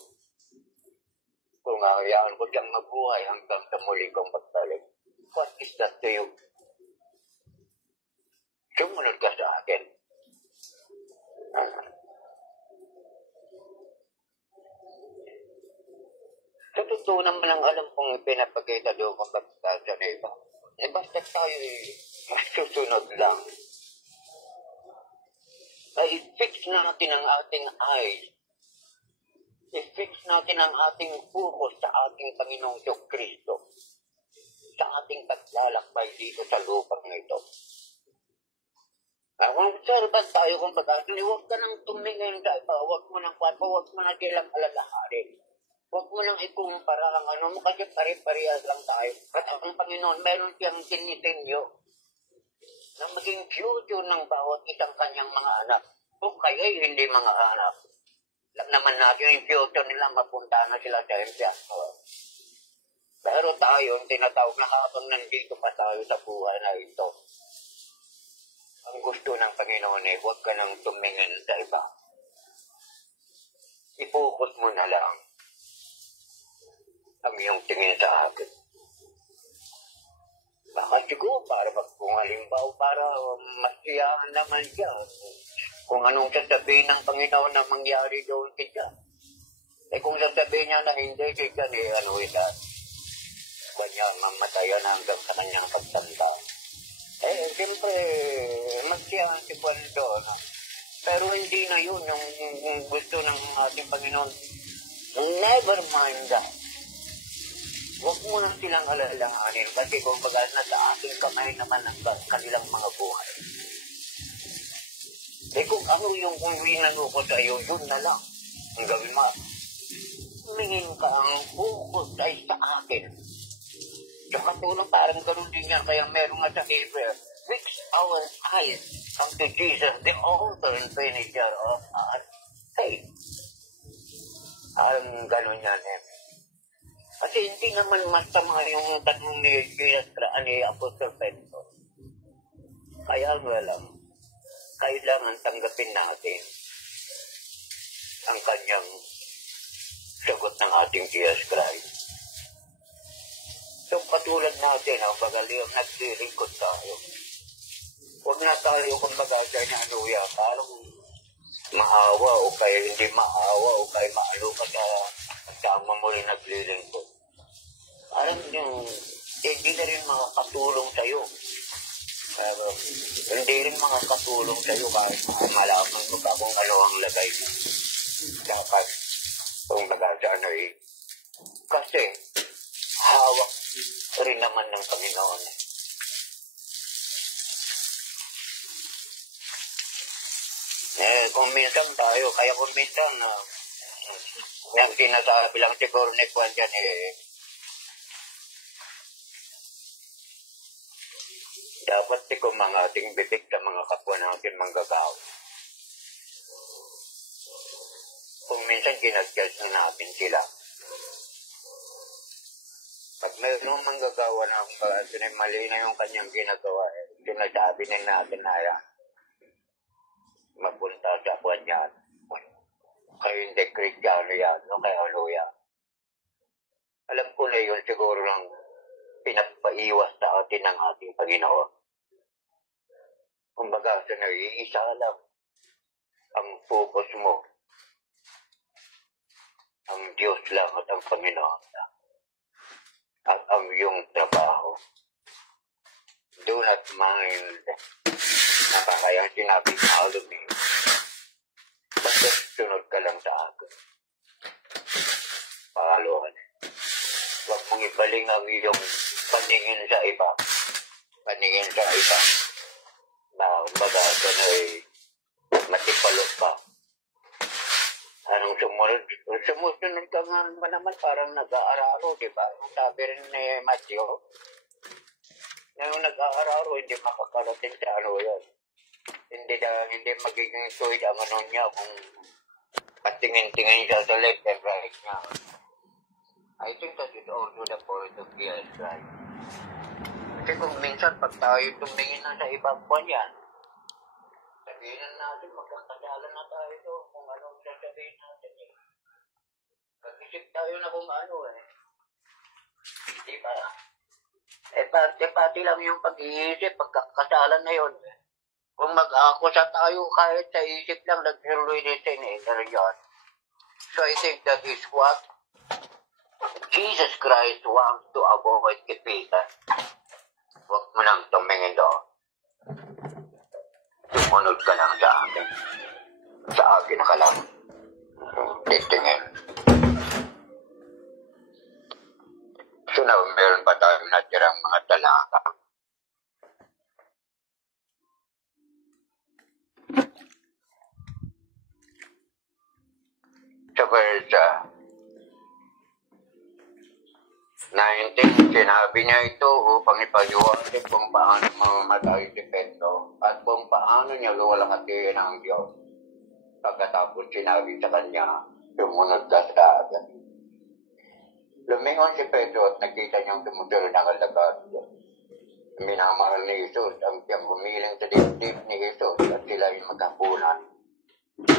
Kung hayaan ko siyang mabuhay hanggang sa muli kong pagbalik. What is that to you? Sumunod ka sa akin. Sa totoo naman ang alam kong pinapagkita doon kung pagkakasa na iba. Basta tayo susunod lang. Ay i-fix natin ang ating eyes. I-fix natin ang ating focus sa ating Panginoong Kristo. Sa ating paglalakbay dito sa lupang ito. Kung servant tayo, kung baga, huwag ka nang tumingin sa iba, huwag mo nang silang alalahanin. Huwag mo nang ikumpara ang ano mo, kasi pare-parehas lang tayo. At ang Panginoon, meron siyang tinitinyo na maging future ng bawat isang kanyang mga anak. Kung kayo'y hindi mga anak, alam naman natin yung future nila, mapunta na sila sa impyerno. Pero tayo, tinatawag na habang nandito pa tayo sa buhay na ito, ang gusto ng Panginoon eh, huwag ka nang tumingin sa iba. I-focus mo na lang ang iyong tingin sa akin. Baka siguro, kung halimbawa, para masiyahan naman siya. Kung anong sasabihin ng Panginoon na mangyari doon siya. Eh kung sasabihin niya na hindi siya, ano ito? Kanya mamatayan hanggang sa kanyang pagtanda. Eh, siyempre, magsiyahan si Juan doon. No? Pero hindi na yun yung gusto ng ating Panginoon. Never mind that. Huwag mo na silang alalahanin kasi kung baga nasa ating kamay naman ang kanilang mga buhay. Eh kung ano yung winano ko sa iyo, yun na lang. Ang gawin mo, tumingin ka ang focus ay sa akin. Tsaka tulong parang ganun din yan. Kaya meron nga sa Hebrew, fix our eyes unto Jesus, the author and finisher of our faith. Ang ganun yan eh. Kasi hindi naman masama yung tanong ni Jesus ni Apostol Pedro. Kaya lang, kailangan tanggapin natin ang kanyang sagot ng ating Jesus Christ. So, katulad natin, ang bagaliyang naglilingkod tayo. Huwag na tayo kung bagay na anuya, parang maawa o kaya hindi maawa o kaya maalo ka sa kasama mo rin naglilingkod. Parang yung, hindi na rin makakatulong sa'yo. Hindi rin makakatulong sa'yo kahit malaman mo ka kung ano ang lagay mo. Dapat, kung bagay sa ano eh. Kasi, hawak rin naman ng Panginoon. Kung minsan tayo, kaya kung minsan, yung sinasabi lang siguro ni Juan dyan, dapat kung mga ating bibig sa mga kapwa natin manggagawa. Kung minsan ginag-judge na natin sila. Pag mayroong manggagawa na mali na yung kanyang ginagawa, sinasabi na natin na yan, mapunta sa buwan yan. Kayo hindi Kristiyano yan, no? Kaya ano yan. Alam ko na yun siguro lang pinapaiwas sa atin ng ating Panginoon. Kumbaga, sa naiisa lang ang focus mo. Ang Diyos lang at ang Panginoon lang. At ang iyong trabaho. Do not mind. Nakakayang sinabi ng alumni. Basta sunod ka lang sa akin. Pangalawan. Huwag mong ibaling ang iyong paningin sa iba. Paningin sa iba. Baga ka na matipalot ka. Anong sumunod? Sumusunod ka nga naman parang nag-aararo, di ba? Sabi rin ni Matthew, na yung nag-aararo, hindi makakarating sa ano yan. Hindi magiging suwid ang ano niya kung patingin-tingin siya sa left and right niya. I think that is also the point of Jesus Christ. Kasi kung minsan pag tayo tumingin na sa ibang buwan yan, sabihin natin, magkakasala na tayo doon kung anong sasabihin natin eh. Pag-isip tayo na kung ano eh. Di ba? Pati lang yung pag-iisip, pagkakasalan na yun. Kung mag-akusa tayo kahit sa isip lang, nag-heroinism eh, yan. So I think that is what Jesus Christ wants to avoid Peter. Huwag mo nang tumingin doon. Sumunod ka lang sa akin. Sa akin ka lang. Titingin. So now, meron pa tayong natirang mga talata. verse 19, sinabi niya ito upang ipaliwanag kung paano mamamatay si Pedro at kung paano niya luwalhatiin ang Diyos. Pagkatapos sinabi sa kanya, sumunod ka sa akin. Lumingon si Pedro at nakita niyang tumutuloy ng alagad. Minamahal ni Jesus ang siyang humiling sa dibdib ni Jesus at sila ay magkapunan.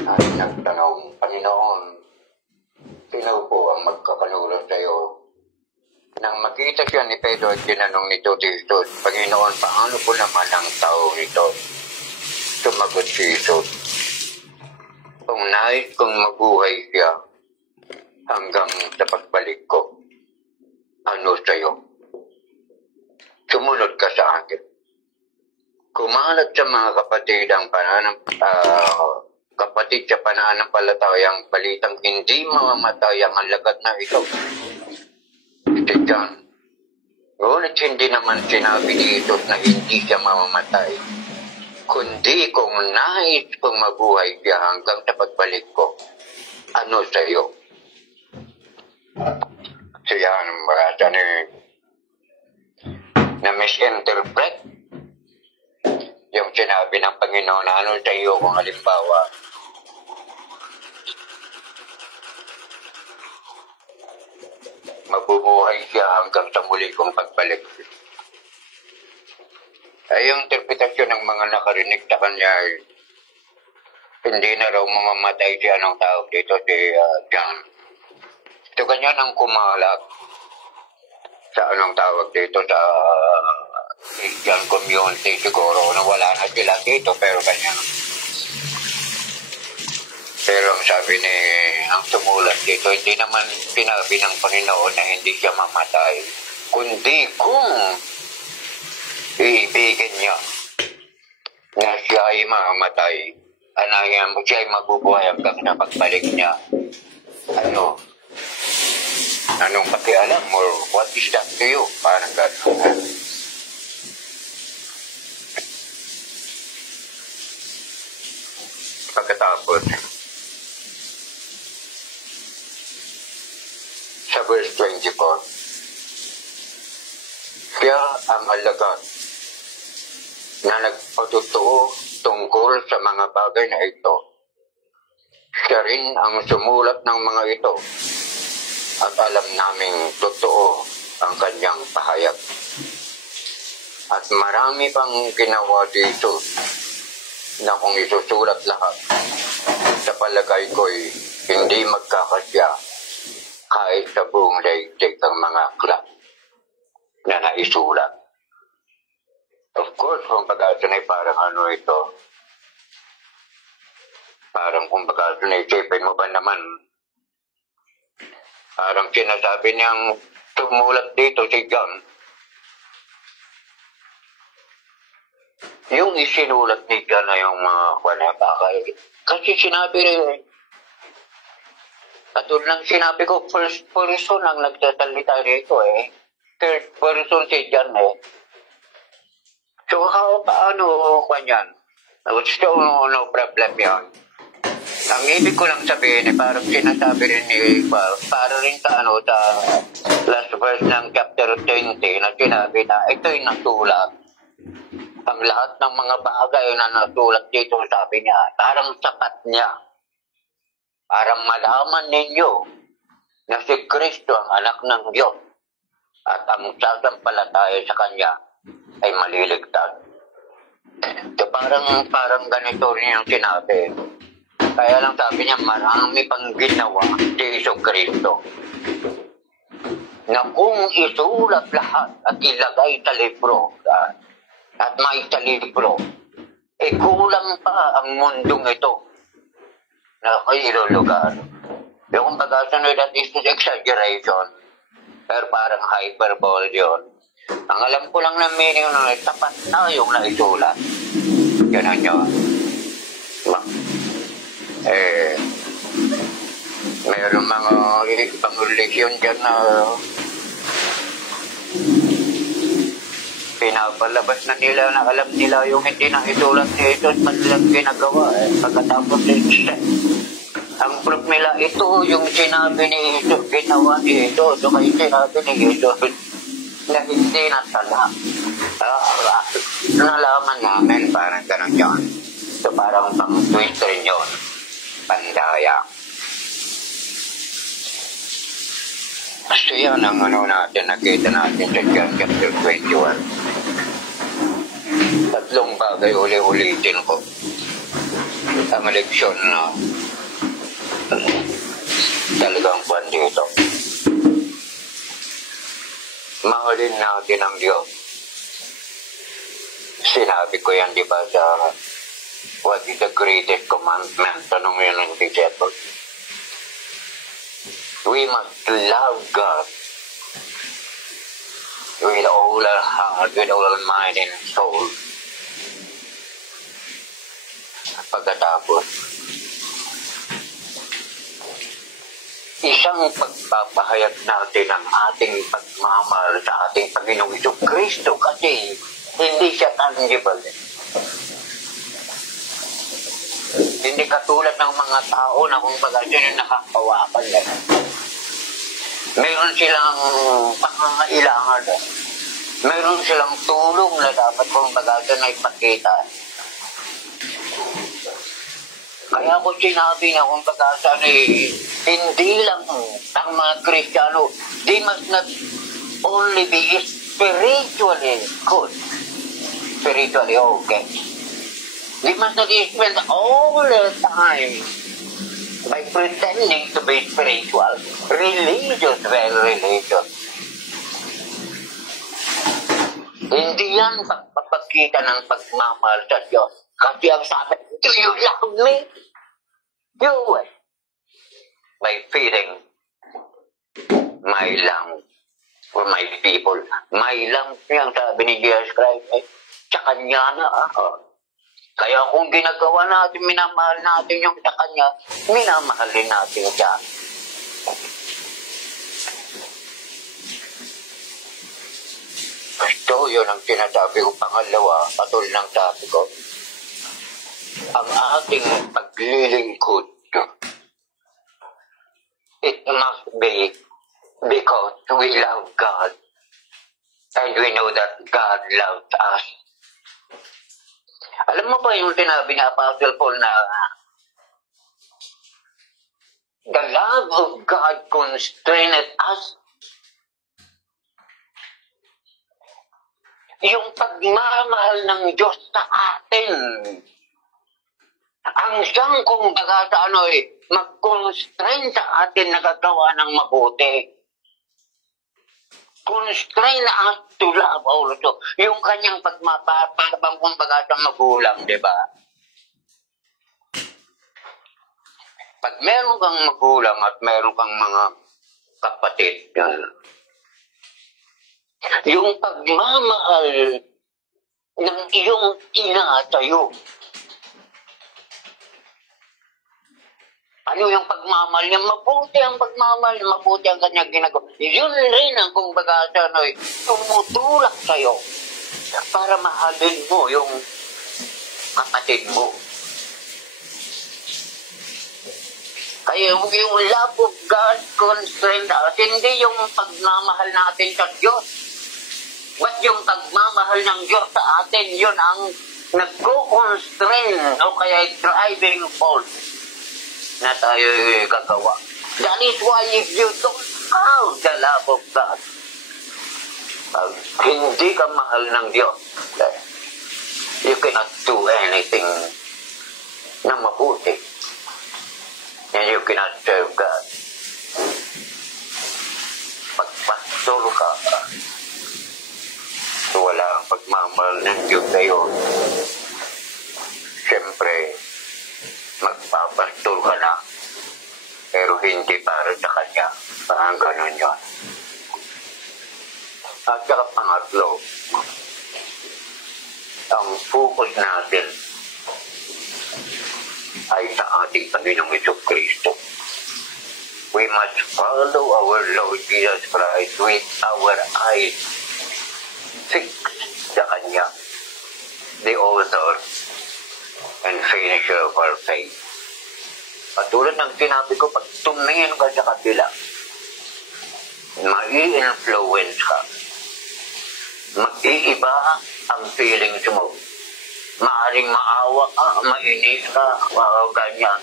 At nagtanong, Panginoon, sino po ang magkakanulad sa iyo? Nang makita siya ni Pedro at tinanong nito si Jesus, Panginoon, paano po naman ang tao nito? Sumagot si Jesus, kung nais kong mabuhay siya hanggang sa pagbalik ko, ano sa iyo? Sumunod ka sa akin. Kumalat sa mga kapatid ang kapatid sa pananampalatayang balitang hindi mamamatay ang alagad na ito. Ito dyan. Ngunit hindi naman sinabi ni Jesus na hindi siya mamamatay. Kundi kung nais kong mabuhay siya hanggang sa pagbalik ko, ano sa iyo? Siya ang marasa na misinterpret yung sinabi ng Panginoon na ano sa iyo kung halimbawa mabubuhay siya hanggang sa muli kong pagbalik. Ay yung interpretasyon ng mga nakarinig sa kanya ay hindi na raw mamamatay siya ng tao dito si John. Ito ganyan ang kumalat sa anong tawag dito sa Christian community siguro na wala na sila dito pero ganyan. Pero ang sabi ni ang sumulat dito, hindi naman sinabi ng Panginoon na hindi siya mamatay, kundi kung iibigin niya na siya ay mamamatay, anayan mo siya ay mabubuhay hanggang na pagbalik niya. Anong pakialam or what is that to you? Parang gano'n. Pagkatapos, sa verse 24, siya ang alagad na nagpatutuo tungkol sa mga bagay na ito. Siya rin ang sumulat ng mga ito at alam naming totoo ang kanyang pahayag. At marami pang ginawa dito na kung isusulat lahat, sa palagay ko'y hindi magkakasya kahit sa buong daigdig ang mga aklat na naisulat. Of course, kung pag-asa na parang ano ito, parang kung pag-asa na isipin mo ba naman, parang sinasabi niyang tumulat dito si John. Yung isinulat ni John na yung mga bakal. Kasi sinabi rin, katulad ng sinabi ko, first person ang nagsasalita dito eh. Third person si John eh. So, paano kanyan? So, no problem yan. Ang ibig ko lang sabihin, parang sinasabi rin ni para rin sa last verse ng chapter 20 na sinabi na ito'y nasulat. Ang lahat ng mga bagay na nasulat dito, sabi niya, parang sapat niya. Para malaman ninyo na si Kristo ang anak ng Diyos at ang sasampalataya sa Kanya ay maliligtas. So parang ganito rin yung sinabi. Kaya lang sabi niya, marami pang ginawa si Iso Kristo. Na kung isulat lahat at ilagay sa libro, at may sa libro, kulang pa ang mundong ito na ay ilulugar. Yung pag-asunod at is exaggeration, pero parang hyperbole yun. Ang alam ko lang na meaning na tapat na yung naisulat. Ganun yun. Mayroon mga ibang religion dyan na pinapalabas na nila na alam nila yung hindi na isulat ni Jesus, manilang ginagawa pagkatapos Ang proof nila, ito yung sinabi ni Jesus, ginawa ni Jesus, so kayo sinabi ni Jesus na hindi natala. Nalaman namin, parang ganun yun. So parang pang-twist rin yun. Pandaya. So yan ang natin, nakita natin sa John chapter 21. Tatlong bagay uli-ulitin ko. Ang leksyon na talagang kwan dito. Mahalin natin ang Diyos. Sinabi ko yan, di ba, sa what is the greatest commandment? Tanong yun ng disciples. We must love God with all our heart, with all our mind and soul. Pagkatapos, isang pagpapahayag natin ang ating pagmamahal sa ating Panginoong Jesucristo kasi hindi siya tangible. Hindi katulad ng mga tao na kung baga sila nakakawakan lang. Meron silang pangangailangan. Meron silang tulong na dapat kung baga na ipakita. Kaya ko sinabi na kung pagkasan hindi lang ang mga Kristiyano, they must not only be spiritually good. Spiritually okay. They must not spend all the time by pretending to be spiritual. Religious, very religious. Hindi yan pagpapakita ng pagmamahal sa Diyos. Kasi ang sabi, do you love me? You will. By feeding my lamb for my people. My lamb, yung sabi ni Jesus Christ, sa Kanya na. Kaya kung ginagawa natin, minamahal natin yung sa Kanya, minamahal din natin siya. Ito, yun ang sinasabi ko pangalawa, patuloy ng sabi ko. Ang ating paglilingkod, it must be because we love God and we know that God loves us. Alam mo ba yung sinabi ni Apostle Paul na the love of God constrained us? Yung pagmamahal ng Diyos sa atin. Ang siyang kumbaga sa mag-constrain sa atin na gagawa ng mabuti. Constrain us to love also. Yung kanyang pagmapapabang kumbaga sa magulang, di ba? Pag meron kang magulang at meron kang mga kapatid, yung pagmamahal ng iyong ina sa'yo, ano yung pagmamahal niya? Mabuti ang pagmamahal, mabuti ang kanyang ginagawa. Yun rin ang kumbaga sa tumutulak sa'yo para mahalin mo yung kapatid mo. Kaya yung love of God constrained us, hindi yung pagmamahal natin sa Diyos. But yung pagmamahal ng Diyos sa atin, yun ang nagko-constrain o kaya driving force na tayo gagawa. That is why if you don't have the love of God, hindi ka mahal ng Diyos, you cannot do anything na mabuti. And you cannot serve God. Pagpastor ka, wala ang pagmamahal ng Diyos sa'yo. Siyempre, magpapastor ka na, pero hindi para sa Kanya. Parang ganun yun. At saka pangatlo, ang focus natin ay sa ating Panginoong Jesucristo. We must follow our Lord Jesus Christ with our eyes fixed sa Kanya, the author and finisher of our faith. Katulad ng sinabi ko, pag tumingin ka sa kabila, mai-influence ka. Mag-iiba ang feelings mo. Maaring maawa ka, mainis ka, ganyan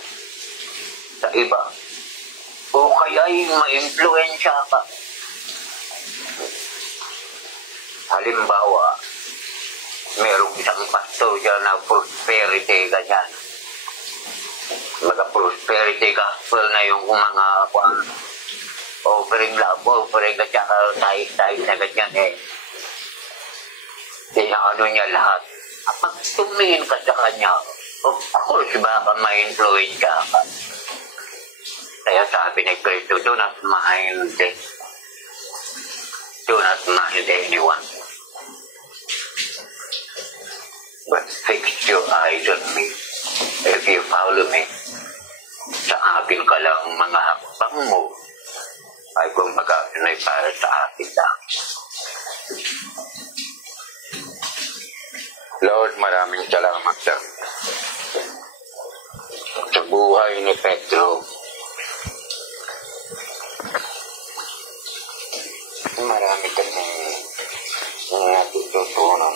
sa iba. O kaya'y ma-influensya ka. Halimbawa, merong isang pastor dyan na prosperity, ganyan. Prosperity gospel na yung mga offering love, offering at saka tayo na ganyan eh. Inaano niya lahat. Kapag tumingin ka sa kanya, of course, baka ma-influence ka. Kaya sabi ni Cristo, do not mind anyone. But fix your eyes on me. If you follow me, sa akin ka lang mga hakbang mo ay kumbaga ay para sa akin lang. Lord, maraming salamat sa buhay ni Pedro. Marami kami natututunan.